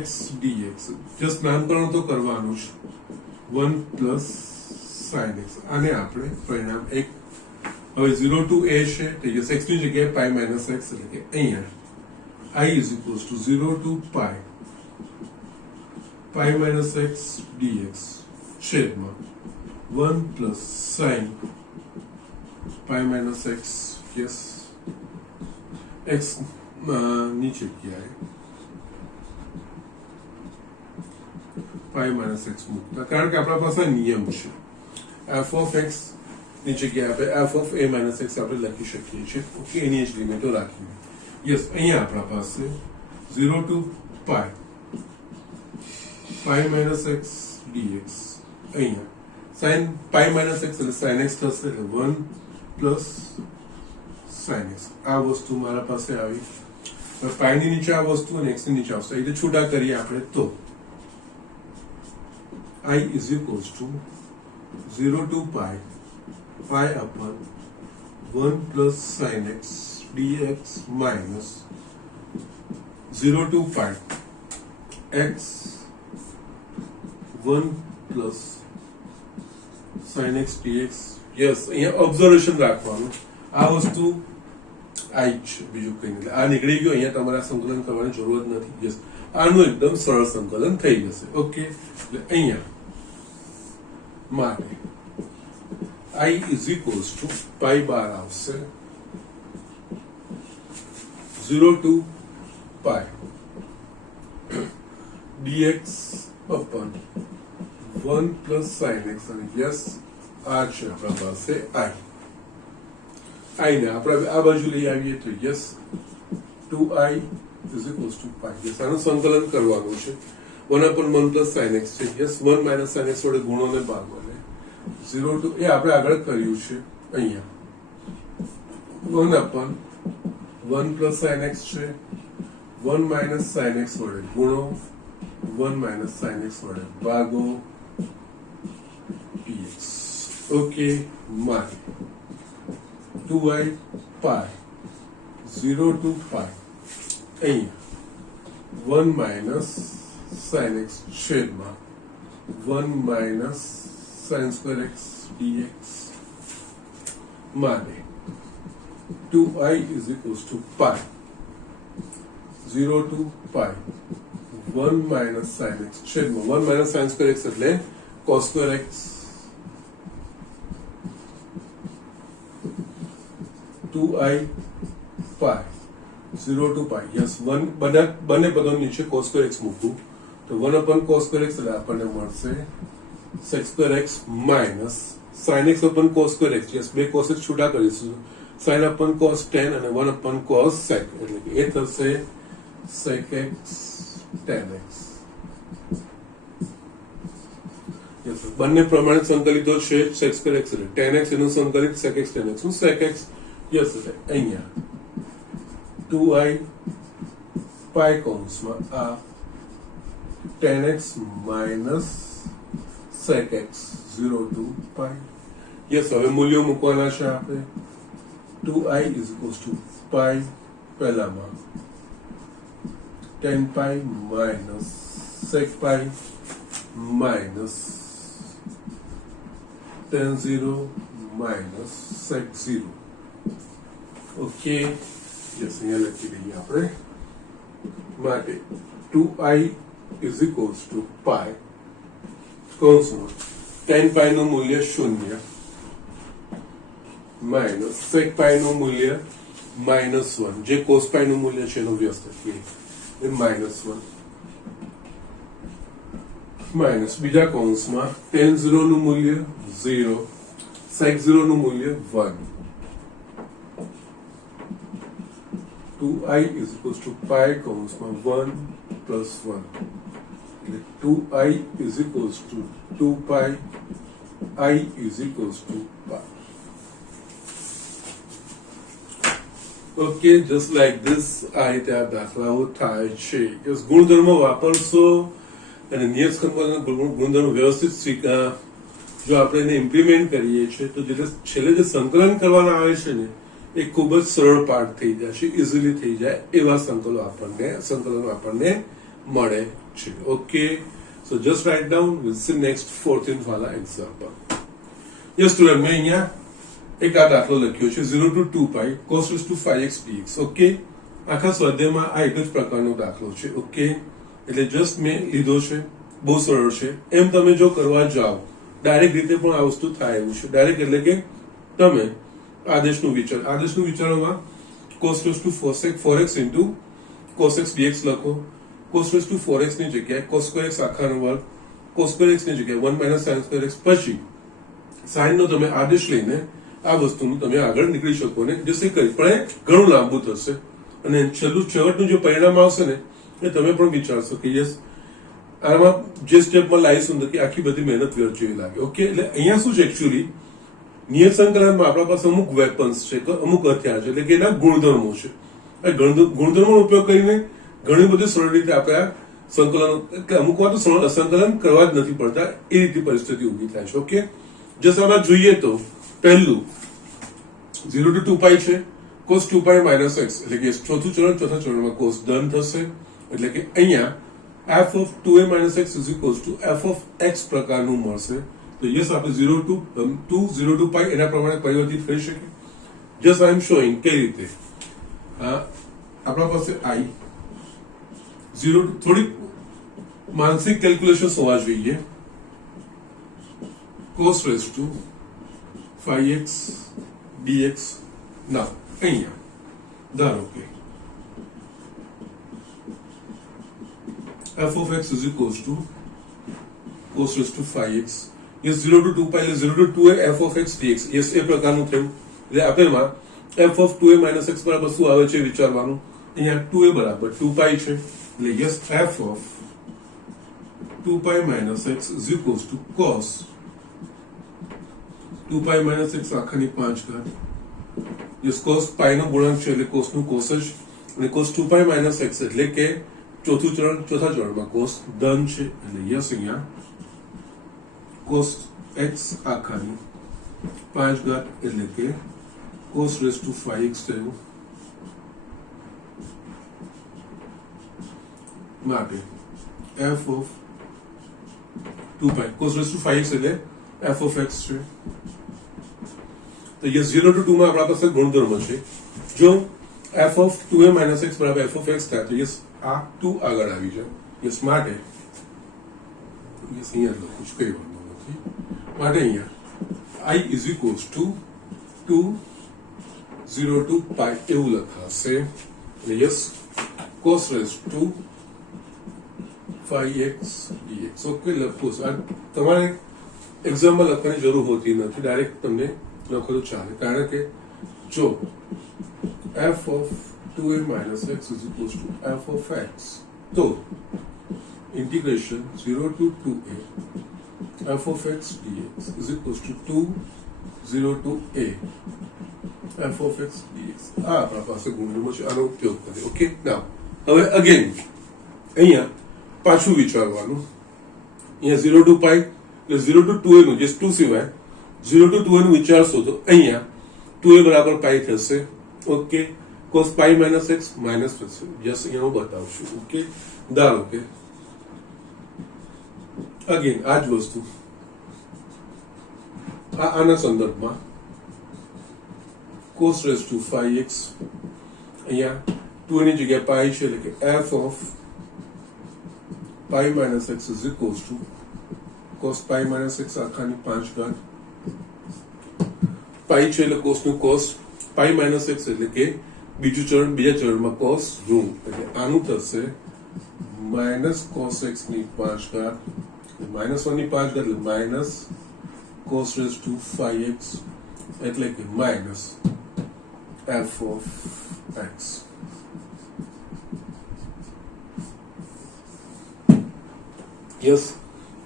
x dx, just નામકરણ તો કરવાનું છે. 1 + sin x, આને આપણે પરિણામ 1. હવે 0 to a છે તો યસ x ની જગ્યાએ pi - x, એટલે કે અહીંયા I is equals to 0 to pi - x dx છેદમાં 1 + sin pi - x. Yes, x ની જગ્યાએ pi - x મૂકતા, કારણ કે આપણા પાસે નિયમ છે f of x ની જગ્યાએ આપણે f of a - x આપણે લખી શકીએ છીએ. ઓકે, એની જ લિમિટો રાખીને. યસ, અહીંયા આપણા પાસે 0 to pi - x dx, અહીંયા sin pi - x એટલે sin x થશે, એટલે 1 + sin x. આ વસ્તુ મારા પાસે આવી. pi ની નીચે આ વસ્તુ અને x ની નીચે આવશે. એટલે છૂટા કરીએ આપણે તો I is equals to 0 to pi 1 + sin x dx minus 0 to pi x 1 + sin x dx. Yes, અહીંયા ઓબ્ઝર્વેશન રાખવાનું, આ વસ્તુ આ જ છે, બીજું કંઈ નહીં. આ નીકળી ગયું, અહીંયા તમારે સંકલન કરવાની જરૂર નથી. યસ, આનું એકદમ સરળ સંકલન થઈ જશે. ઓકે, એટલે અહીંયા માટે I is equals to pi બાર આવશે 0 to pi dx upon 1 + sin x, અને યસ આ છે આપણા પાસે I ને આપણે આ બાજુ લઈ આવીએ તો yes 2i is equals to pi. Yes, આનું સંકલન કરવાનું છે. 1/1 પ્લસ સાઇન એક્સ છે. યસ 1 માઇનસ સાઇન એક્સ વડે ગુણો ને ભાગો એટલે 0 ટુ એ આપણે આગળ કર્યું છે અહીંયા 1/1 પ્લસ સાઇન એક્સ છે 1 માઇનસ સાઇન એક્સ વડે ગુણો 1 માઇનસ સાઇન એક્સ વડે ભાગો dx. ઓકે માટે 2i પાઈ 0 ટુ પાઈ અહીંયા 1 માઇનસ સાઇન એક્સ છેદમાં 1 minus sine square x dx માટે 2i is equals to pi 0 to pi 1 minus sin x છેદમાં 1 minus sin square x એટલે cos square x 2i pi 0 to pi. Yes બંને પદો નીચે cos square x મૂકું તો 1 cos square x એટલે આપણને મળશે sec square x minus sin x cos square x. Yes બે cos x છૂટા કરીશું sin cos tan અને 1 cos sec એટલે કે એ થશે sec x tan x. Yes બંને પ્રમાણિત સંકલિતો છે sec square x એટલે tan x એનું સંકલિત sec x tan x નું sec x. યસ એટલે અહીંયા 2i pi કૌંસમાં આ tan x minus sec x 0 to pi. Yes હવે મૂલ્યો મૂકવાના છે આપણે 2i is equals to pi પહેલામાં 10 pi minus sec pi minus tan 0 minus sec 0. Okay yes અહીંયા લખી દઈએ આપણે માટે 2i is equals to pi કૌંસમાં 10 pi નું મૂલ્ય 0 માઇનસ sec pi નું મૂલ્ય -1 જે cos pi નું મૂલ્ય છે એનો વ્યસ્ત એ -1 માઇનસ બીજા કૌંસમાં tan 0 નું મૂલ્ય 0 sec 0 નું મૂલ્ય 1 2i is equals to pi કૌંસમાં 1 plus 1 એટલે 2i is equals to 2 pi I is equals to pi. Okay just like this આ રીતે આ દાખલાઓ થાય છે. યસ ગુણધર્મો વાપરશો અને નિયત સ્કંદના ગુણધર્મો વ્યવસ્થિત જો આપણે એને ઇમ્પ્લિમેન્ટ કરીએ છીએ તો જે છેલ્લે જે સંકલન કરવાના આવે છે ને એ ખૂબ જ સરળ પાઠ થઈ જશે, ઇઝીલી થઈ જાય એવા સંકલનો આપણને મળે છે. Okay so just right down will see next 14th વાળા એક્ઝામ્પલ. યસ સ્ટુડન્ટ મેં અહીંયા એક આ દાખલો લખ્યો છે 0 to 2 pi cos to 5x dx. Okay આખા સ્વાધ્યાયમાં આ એક જ પ્રકારનો દાખલો છે. ઓકે એટલે જસ્ટ મેં લીધો છે, બહુ સરળ છે. એમ તમે જો કરવા જાઓ ડાયરેક્ટ રીતે પણ આ વસ્તુ થાય એવું છે. ડાયરેક્ટ એટલે કે તમે આદેશનું વિચારોમાં cos to 4x into cos x dx લખો. cos to 4x ની જગ્યાએ cos square x આખાનો વર્ગ, cos square x ની જગ્યાએ 1 minus sin square x, પછી sin નો તમે આદેશ લઈને આ વસ્તુનું તમે આગળ નીકળી શકો ને જે કરી પણ ઘણું લાંબુ થશે અને છેવટનું જે પરિણામ આવશે ને એ તમે પણ વિચારશો કે યસ આમાં જે સ્ટેપમાં લાવીશું કે આખી બધી મહેનત વ્યર્થ જેવી લાગે. ઓકે એટલે અહીંયા શું છે એકચ્યુઅલી નિયત સંકલનમાં આપણા પાસે અમુક વેપન્સ છે, અમુક હથિયાર છે, એટલે કે એના ગુણધર્મો છે. ગુણધર્મોનો ઉપયોગ કરીને ઘણી બધી સરળ રીતે આપણે આ સંકલન અમુક વાર તો સંકલન કરવા જ નથી પડતા એ રીતે પરિસ્થિતિ ઉભી થાય છે. ઓકે જસ્ટ આમાં જોઈએ તો પહેલું 0 to 2 pi છે cos 2 pi minus x એટલે કે ચોથા ચરણમાં cos ડન થશે એટલે કે અહીંયા f of 2a minus x is equals to f of x પ્રકારનું મળશે. તો યસ આપણે 0 to pi એના પ્રમાણે પરિવર્તિત કરી શકીએ. જસ્ટ આઈ એમ શોઈંગ કઈ રીતે આપણા પાસે i 0 થોડી માનસિક કેલ્ક્યુલેશન હોવા જોઈએ. cos raised to 5x dx. ના અહીંયા ધારો કે f of x is equals to cos raised to 5x. yes 0 to 2 pi એટલે 0 to 2a f of x dx. yes એ પ્રકારનું થયું. એટલે આપેલમાં f of 2a minus x બરાબર શું આવે છે વિચારવાનું. અહીંયા 2a બરાબર 2 pi છે એટલે yes f of 2 pi minus x is equals to cos 2 pi minus x આખાની 5 ઘાત યસ cos pi નો ગુણાંક છે એટલે cos નું cos જ અને cos 2 pi minus x એટલે કે ચોથા ચરણમાં cos ધન છે એટલે યસ અહીંયા cos x આખાની 5 ઘાત એટલે કે cos raised to 5x થયું માટે f of 2 pi cos raised to 5x એટલે f of x છે તો ये 0 to 2 में આપણા પાસે ગુણધર્મ છે જો f of 2a minus x બરાબર f of x થાય તો યસ આ 2 આગળ આવી જાય યસ માટે યસ અહીંયા લખું છું કઈ વાંધો નથી માટે અહીંયા I is equals to 2 0 to pi એવું લખાશે એટલે yes cos raised to 5x dx okay લખું છું તમારે એક્ઝામમાં લખવાની જરૂર હોતી નથી ડાયરેક્ટ તમને લખો તો ચાલે કારણ કે જો f of 2a minus x is equals to f of x તો integration 0 to 2a f of x dx is equals to 2 0 to a f of x dx આ આપણા પાસે ગુણધર્મ છે આનો ઉપયોગ કરીએ ઓકે નાઉ હવે અગેન અહીંયા પાછું વિચારવાનું અહીંયા 0 to pi એટલે 0 to 2a નું જે 2 સિવાય 0 to 2a નું વિચારશો તો અહીંયા 2a બરાબર પાઈ થશે okay cos pi minus x minus થશે યસ અહીંયા હું બતાવું છું ઓકે ધારો કે અગેન આ જ વસ્તુ આના સંદર્ભમાં cos raised to 5x અહીંયા 2 ની જગ્યાએ પાઈ છે એટલે કે f of pi minus x is equals to cos pi minus x આખાની 5 ઘાત પાઈ છે એટલે cos નું cos pi minus x એટલે કે બીજા ચરણમાં cos ઋણ એટલે આનું થશે minus cos x ની 5 ઘાત minus 1 ની 5 ઘાત એટલે minus cos raised to 5x એટલે કે minus f of x yes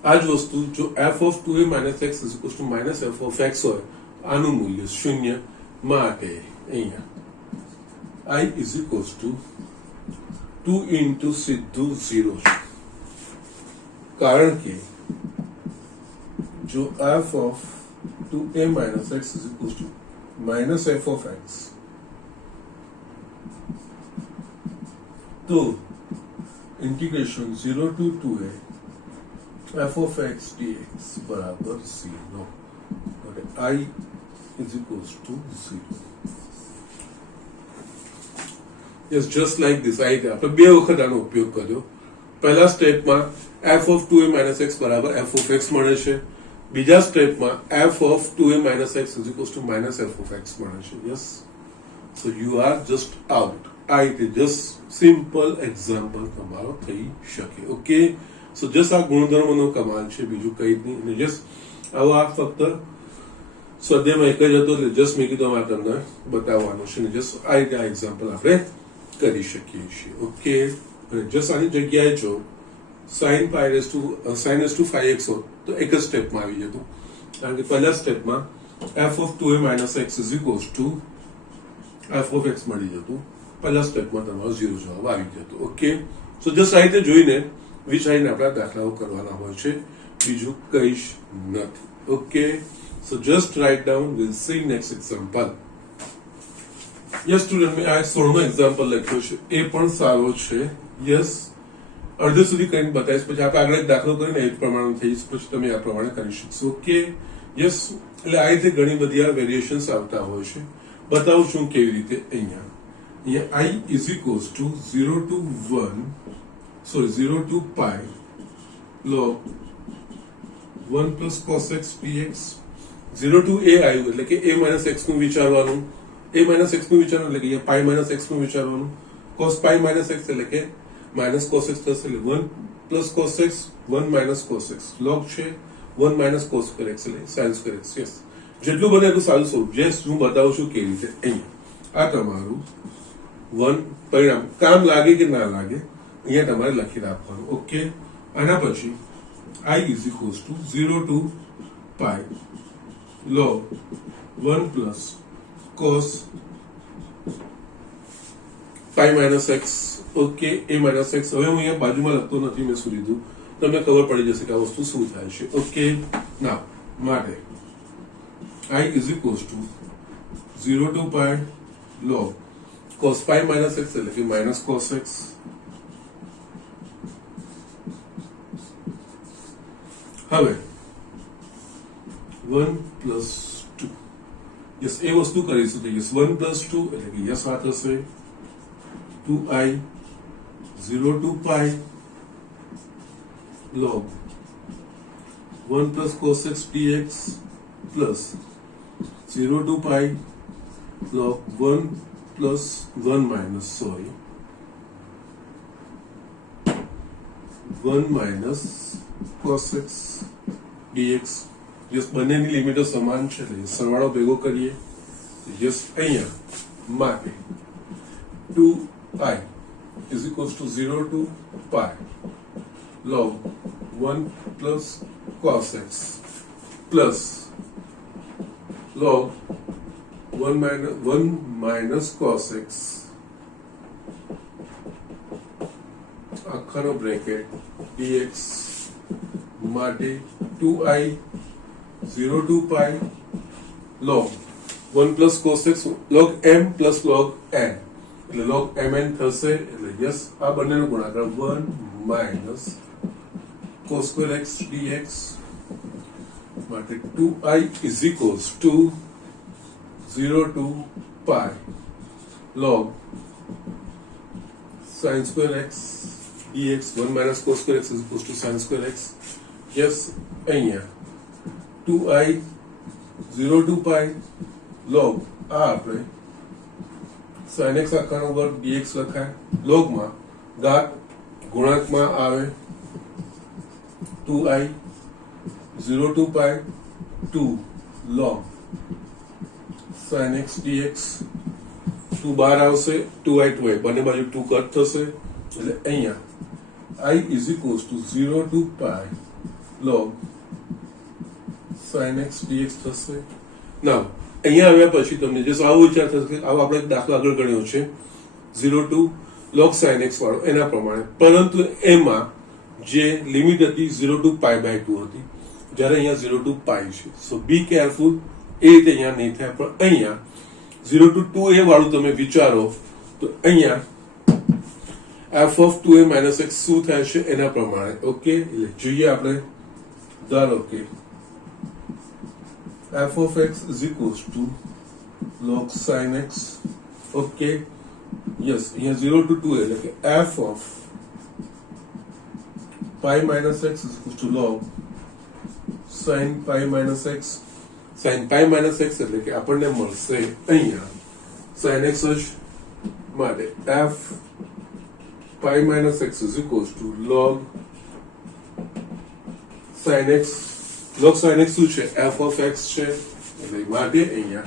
આ જ વસ્તુ જો f of 2a minus x is equals to minus f of x હોય આનું મૂલ્ય શૂન્ય માટે અહીંયા I is equals to 2 into સીધું 0 છે કારણ કે જો f of 2a minus x is equals to minus f of x તો integration 0 to 2a f of x dx બરાબર 0 okay I is equals to 0 yes just like this આપણે બે વખત આનો ઉપયોગ કર્યો પહેલા સ્ટેપમાં f of 2a minus x બરાબર f of x મળે છે બીજા સ્ટેપમાં f of 2a minus x is equals to minus f of x મળે છે yes so you are just out આ રીતે just simple example તમારો થઈ શકે ઓકે સો જસ્ટ આ ગુણધર્મનો કમાલ છે બીજું કંઈ જ નહીં અને જસ્ટ આવો આ ફક્ત સ્વાધ્યાયમાં એક જ હતો એટલે જસ્ટ મેં કીધું અમારે તમને બતાવવાનું છે ને જસ્ટ આ રીતે આ એક્ઝામ્પલ આપણે કરી શકીએ છીએ ઓકે અને જસ્ટ આની જગ્યાએ જો sin raised to 5x હોત તો એક જ સ્ટેપમાં આવી જતું કારણ કે પહેલા સ્ટેપમાં f of 2a minus x is equals to f of x મળી જતું પહેલા સ્ટેપમાં તમારો 0 જવાબ આવી જતો ઓકે સો જસ્ટ આ રીતે જોઈને વિચારીને આપણા દાખલાઓ કરવાના હોય છે બીજું કંઈ જ નથી okay so just right down will see next example yes student મેં આ 16નો એક્ઝામ્પલ લખ્યો છે એ પણ સારો છે યસ અડધો સુધી કરીને બતાવીશ પછી આપણે આગળ એક દાખલો કરીને એ પ્રમાણે થઈ જશે પછી તમે આ પ્રમાણે કરી શકશો ઓકે યસ એટલે આ રીતે ઘણી બધી આ વેરિએશન્સ આવતા હોય છે બતાવું છું કેવી રીતે અહીંયા I is equals to 0 to 0 to pi log 1 plus cos x dx 0 to a આવ્યું એટલે કે a minus x નું વિચારવાનું a minus x નું વિચારવાનું એટલે કે અહીંયા pi minus x નું વિચારવાનું cos pi minus x એટલે કે minus cos x થશે એટલે 1 plus cos x 1 minus cos x log છે 1 minus cos square x એટલે sin square x yes જેટલું બને એટલું સારું સ્વરૂપ જે હું બતાવું છું કેવી રીતે અહીંયા આ તમારું 1 પરિણામ કામ લાગે કે ના લાગે અહીંયા તમારે લખી રાખવાનું ઓકે આના પછી I is equals to 0 to pi log 1 plus cos pi minus x. Okay, a minus x. હવે હું અહીંયા બાજુમાં લખતો નથી, મેં શું લીધું તમને ખબર પડી જશે કે આ વસ્તુ શું થાય છે. ઓકે, નાઉ માટે I is equals to 0 to pi log cos pi minus x એટલે કે minus cos x હવે 1 plus 2. યસ, એ વસ્તુ કરીશું તો યસ 1 plus 2 એટલે કે યસ આ થશે 2i 0 to pi log 1 plus cos x dx plus 0 to pi log 1 plus 1 minus 1 minus cos x dx. Yes, બંનેની લિમિટો સમાન છે એટલે સરવાળો ભેગો કરીએ. યસ, અહીંયા માટે 2i is equals to 0 to pi log 1 plus cos x plus log 1 minus cos x આખાનો બ્રેકેટ dx માટે 2i 0 to pi log 1 plus cos x log m plus log n એટલે log mn થશે. એટલે yes, આ બંનેનો ગુણાકાર 1 minus cos square x dx માટે 2i is equals to 0 to pi log sin square x dx 1 minus cos square x is equals to sin square x. Yes, અહીંયા 2i 0 to pi log આ આપણે sin x આખાનો વર્ગ dx લખાય. લોગમાં ઘાત ગુણાંકમાં આવે 2i 0 to pi 2 log sin x dx 2 બહાર આવશે 2i 2i બંને બાજુ 2 કટ થશે એટલે અહીંયા I is equals to 0 to pi log sin x dx થશે. નાઉ અહીંયા આવ્યા પછી તમને જે આવો વિચાર થશે કે આવો આપણે દાખલો આગળ ગણ્યો છે 0 to log sin x વાળો એના પ્રમાણે, પરંતુ એમાં જે લિમિટ હતી 0 to pi by 2 હતી, જ્યારે અહીંયા 0 to pi છે. સો બી કેરફુલ, એ રીતે અહીંયા નહીં થાય. પણ અહીંયા 0 to 2a વાળું તમે વિચારો તો અહીંયા f of 2a minus x શું થાય છે એના પ્રમાણે. ઓકે, એટલે જોઈએ આપણે. ધારો કે f of x is equals to log sin x. Okay, yes, અહીંયા 0 to 2a એટલે કે f of pi minus x is equals to log sin pi minus x. sin pi minus x એટલે કે આપણને મળશે અહીંયા sin x જ માટે f pi minus x is equals to log sin x. log sin x શું છે? f of x છે. એટલે માટે અહીંયા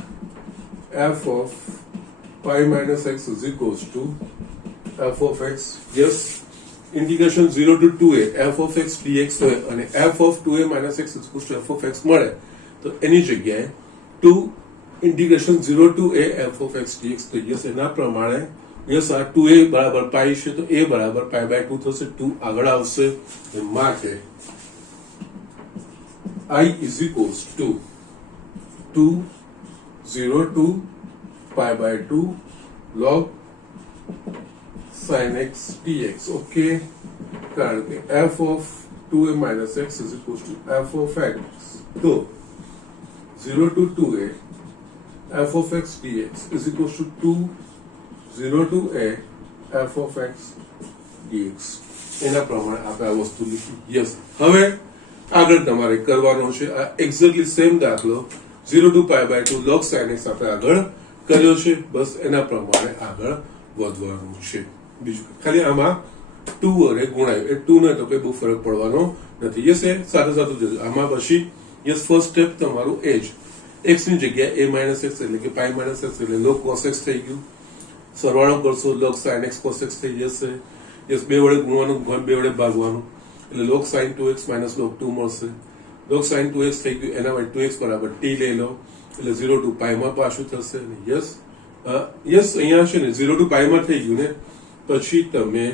f of pi minus x is equals to f of x. yes, integration 0 to 2a f of x dx હોય અને f of 2a minus x is equals to f of x મળે તો એની જગ્યાએ 2 integration 0 to a f of x dx. તો yes, એના પ્રમાણે yes, આ 2a બરાબર પાઈ છે તો a બરાબર પાઈ બાય 2 થશે. 2 આગળ આવશે માટે I is equals to 2 0 to pi by 2 log sin x dx. Okay, કારણ કે f of 2a minus x is equals to f of x. તો 0 to 2a f of x dx is equals to 2 0 to a f of x dx. એના પ્રમાણે આપણે આ વસ્તુ લીધી. Yes, હવે આગળ તમારે કરવાનો છે આ એક્ઝેક્ટલી સેમ દાખલો 0 to pi by 2 log sin x આપણે આગળ કર્યો છે. બસ એના પ્રમાણે આગળ વધવાનું છે. બીજું ખાલી આમાં 2 વડે ગુણાયું એ 2 ને તો કઈ બહુ ફરક પડવાનો નથી. યસ, એ સાથે સાથે જજો આમાં. પછી યસ, ફર્સ્ટ સ્ટેપ તમારું એ જ x ની જગ્યાએ a minus x એટલે કે pi minus x એટલે log cos x થઈ ગયું. સરવાળો કરશો log sin x cos x થઈ જશે. યસ, 2 વડે ગુણવાનું 2 વડે ભાગવાનું. એટલે log sin 2x minus log 2 મળશે. log sin 2x થઈ ગયું, એના માટે 2x બરાબર t લઈ લો એટલે 0 to પાઈ માં પાછું થશે. યસ યસ, અહીંયા છે ને 0 to પાઈ માં થઈ ગયું ને, પછી તમે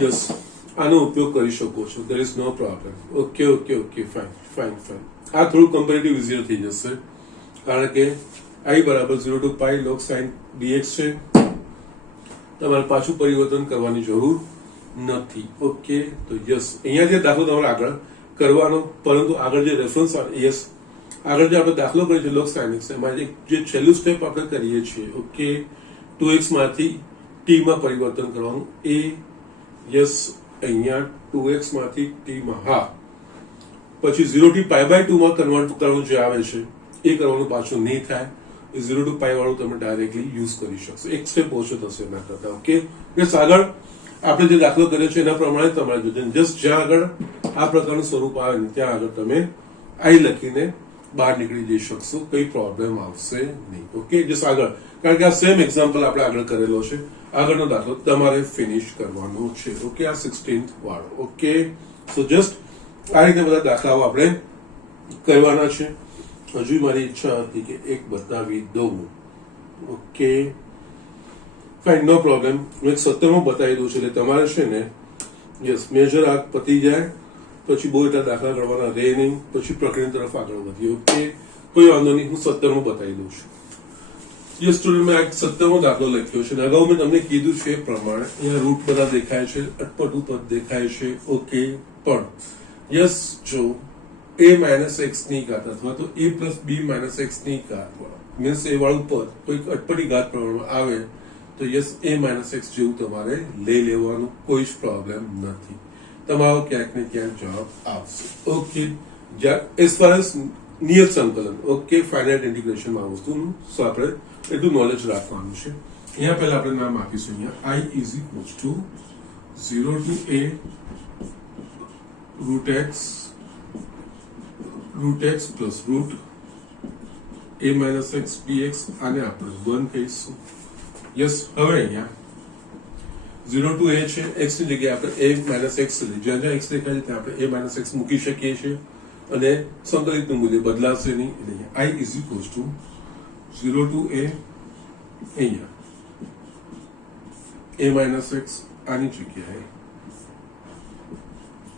યસ આનો ઉપયોગ કરી શકો છો. there is no problem. Okay okay okay, fine fine fine. આ થોડું કમ્પેરેટિવ ઇઝીયર થઈ જશે, કારણ કે i બરાબર 0 to pi log sin dx છે. તમારે પાછું પરિવર્તન કરવાની જરૂર નથી. ઓકે, તો યસ અહીંયા જે દાખલો તમારે આગળ કરવાનો, પરંતુ આગળ જે રેફરન્સ યસ આગળ જે આપણે દાખલો કરીએ છીએ log sin x, એમાં જે છેલ્લું સ્ટેપ આપણે કરીએ છીએ, ઓકે, 2x માંથી t માં પરિવર્તન કરવાનું. એ યસ અહીંયા 2x માંથી t માં, હા, પછી 0 થી પાઈ બાય 2 માં કન્વર્ટ કરવાનું જે આવે છે એ કરવાનું પાછું નહીં થાય. 0 to પાઈ વાળું તમે ડાયરેક્ટલી યુઝ કરી શકશો. એક સ્ટેપ ઓછો થશે એના કરતા. ઓકે, બસ આગળ આપણે જે દાખલો કર્યો છે એના પ્રમાણે તમારે જોજો. જસ્ટ જ્યાં આગળ આ પ્રકારનું સ્વરૂપ આવે ને ત્યાં આગળ તમે આઈ લખીને બહાર નીકળી જઈ શકશો, કઈ પ્રોબ્લેમ આવશે નહીં. ઓકે, જસ્ટ આગળ, કારણ કે આ સેમ એક્ઝામ્પલ આપણે આગળ કરેલો છે. આગળનો દાખલો તમારે ફિનિશ કરવાનો છે. ઓકે, આ 16th વાળો. ઓકે, સો જસ્ટ આ રીતે બધા દાખલાઓ આપણે કરવાના છે. હજુ મારી ઈચ્છા હતી કે એક બતાવી દઉં. Okay, fine, no problem. હું એક 17મો બતાવી દઉં છું, એટલે તમારે છે ને યસ મેજર આ પતી જાય પછી બહુ એટલા દાખલા કરવાના રહે નહીં, પછી પ્રકરણ તરફ આગળ વધીએ. ઓકે, કોઈ વાંધો નહીં, હું 17મો બતાવી દઉં છું. યસ સ્ટુડન્ટ, મેં 17મો દાખલો લખ્યો છે. અગાઉ મેં તમને કીધું છે એ પ્રમાણે અહીંયા રૂટ બધા દેખાય છે, અટપટું પદ દેખાય છે. ઓકે, પણ યસ જો a માઇનસ એક્સ ની ઘાત અથવા તો a plus B minus x ની ઘાત મીન્સ એ વાળું પદ કોઈક અટપટી ઘાત પ્રમાણમાં આવે તો યસ a માઇનસ એક્સ જેવું તમારે લઈ લેવાનું, કોઈ જ પ્રોબ્લેમ નથી. તમારો ક્યાંક ને ક્યાંક જવાબ આવશે. ઓકે, એઝ ફાર એઝ નિયત સંકલન, ઓકે, ફાઇનાઇટ ઇન્ટિગ્રેશન માં વસ્તુનું આપણે એટલું નોલેજ રાખવાનું છે. અહીંયા પહેલા આપણે નામ આપીશું. અહીંયા i is equals to 0 to a root x plus root a minus x dx, આને આપણે 1 કહીશું. યસ, હવે અહીંયા 0 to a છે, x ની જગ્યાએ આપણે a minus x લઈએ. જ્યાં જ્યાં x દેખાય છે ત્યાં આપણે a minus x મૂકી શકીએ છીએ અને સંકલિતનું મૂલ્ય બદલાશે નહીં. એટલે i is equals to 0 to a, અહીંયા a minus x, આની જગ્યાએ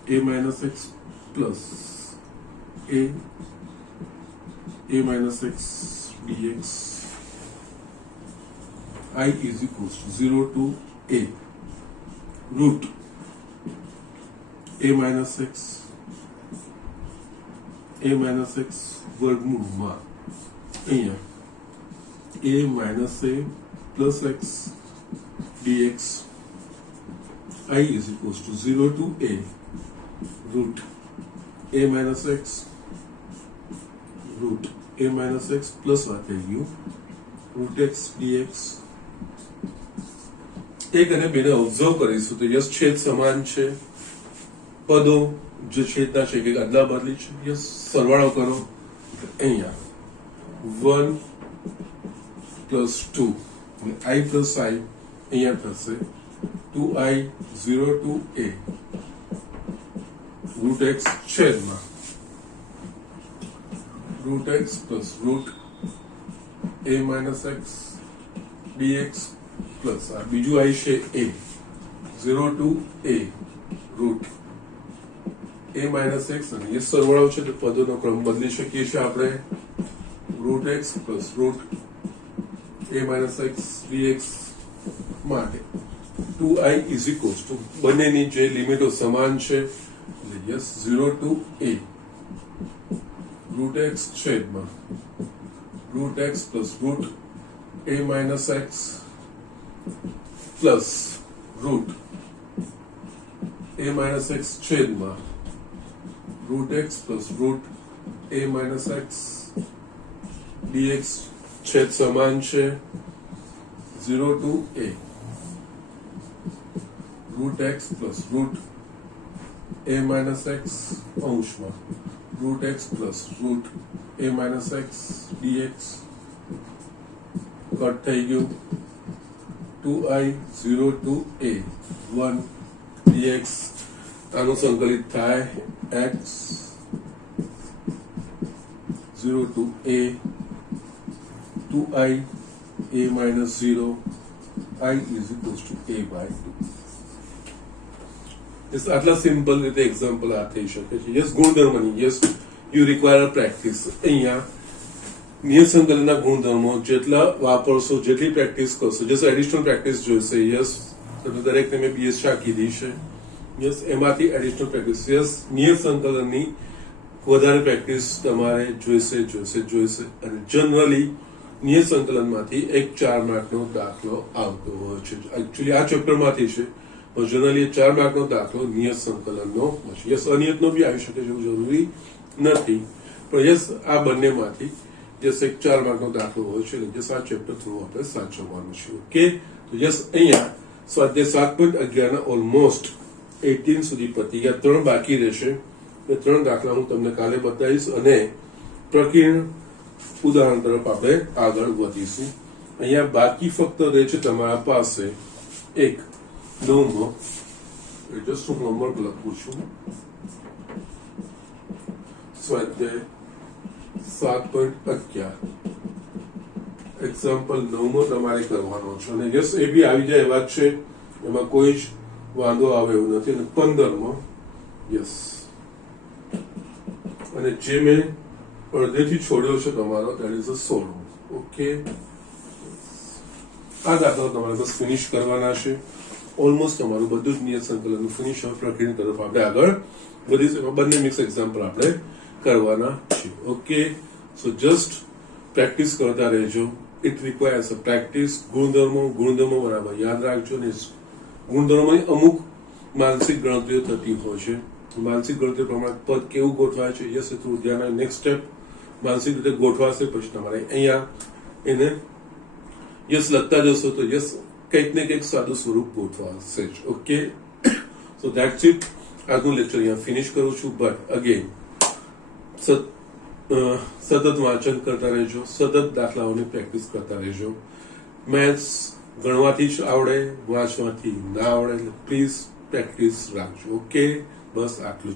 a minus x plus a minus x dx. I is equals to 0 to a root a minus x વર્ગમૂળમાં અહીંયા a minus a plus x dx. I is equals to 0 to a root a minus x plus what થઈ ગયું root x dx. એક અને બેને observe કરીશું તો yes છેદ સમાન છે, પદો જે છેદના છે કે અદલા બદલી છે. યસ, સરવાળો કરો અહીંયા 1 plus 2 i plus i અહીંયા થશે 2i 0 to a root x છેદમાં root x plus root a minus x dx plus આ બીજું i છે a 0 to a root a minus x, અને એ સરવાળો છે તો પદોનો ક્રમ બદલી શકીએ છીએ આપણે. root x plus root a minus x dx માટે 2i is equals to બંનેની જે લિમિટો સમાન છે yes 0 to a root x છેદમાં root x plus root a minus x plus root a minus x છેદમાં root x plus root a minus x dx છેદ સમાન છે 0 to a root x plus root a minus x અંશમાં root x plus root a minus x dx cut થઈ ગયું 2i 0 to a 1 dx. આનું સંકલિત થાય x 0 to a 2i a minus 0 I is equals to a by 2. આટલા simple રીતે example આ થઈ શકે છે. યસ ગુણધર્મની યસ યુ રિક્વાયર પ્રેક્ટિસ. અહીંયા નિયત સંકલનના ગુણધર્મો જેટલા વાપરશો જેટલી પ્રેક્ટિસ કરશો જસ એડિશનલ પ્રેક્ટિસ જોઈશે. યસ દરેકને મેં બીએસ શા કીધી છે. યસ એમાંથી એડિશનલ પ્રેક્ટિસ. યસ નિયત સંકલનની વધારે પ્રેક્ટિસ તમારે જોઈશે અને જનરલી નિયત સંકલનમાંથી એક 4 માર્કનો દાખલો આવતો હોય છે. એકચ્યુઅલી આ ચેપ્ટરમાંથી છે પણ જનરલી 4 માર્કનો દાખલો નિયત સંકલનનો હોય છે. યસ અનિયતનો બી આવી શકે છે એવું જરૂરી નથી પણ યસ આ બંનેમાંથી યસ એક 4 માર્કનો દાખલો હોય છે એટલે યસ આ ચેપ્ટર થોડું આપણે સાચવવાનું છે. ઓકે તો યસ અહીંયા સ્વાધ્યાય 7.11 ના ઓલમોસ્ટ 18 સુધી પતી ગયા. 3 બાકી રહેશે. એ 3 દાખલા હું તમને કાલે બતાવીશ અને પ્રકીર્ણ ઉદાહરણ તરફ આપણે આગળ વધીશું. અહીંયા બાકી ફક્ત રહે છે તમારા પાસે એક 9મો જસ્ટ હું હોમવર્ક લખું છું. સ્વાધ્યાય 7.11 એક્ઝામ્પલ 9મો તમારે કરવાનો છે અને યસ એ બી આવી જાય એવા જ છે એમાં કોઈ જ વાંધો આવે એવું નથી. અને 15મો યસ અને જે મેં અડધેથી છોડ્યો છે તમારો દેટ ઇઝ 16. ઓકે આ દાખલા તમારે બસ ફિનિશ કરવાના છે. ઓલમોસ્ટ તમારું બધું જ નિયત સંકલનનું ફિનિશ હવે પ્રક્રિયા તરફ આપણે આગળ વધીશું. એમાં બંને મિક્સ એક્ઝામ્પલ આપણે કરવાના છે. ઓકે સો જસ્ટ પ્રેક્ટિસ કરતા રહેજો. It requires a practice. ગુણધર્મો બરાબર યાદ રાખજો ને ગુણધર્મોની અમુક માનસિક ગણતરીઓ થતી હોય છે. માનસિક ગણતરી પ્રમાણે પદ કેવું ગોઠવાય છે યસ એ થોડું ધ્યાન. નેક્સ્ટ સ્ટેપ માનસિક રીતે ગોઠવાશે પછી તમારે અહીંયા એને યસ લખતા જશો તો યસ કંઈક ને કંઈક સાદું સ્વરૂપ ગોઠવાશે જ. Okay so that's it. આજનું લેક્ચર અહીંયા ફિનિશ કરું છું. બટ અગેન સતત વાંચન કરતા રહેજો. સતત દાખલાઓની પ્રેક્ટિસ કરતા રહેજો. મેથ્સ ગણવાથી જ આવડે વાંચવાથી ના આવડે એટલે પ્લીઝ પ્રેક્ટિસ રાખજો. ઓકે બસ આટલું.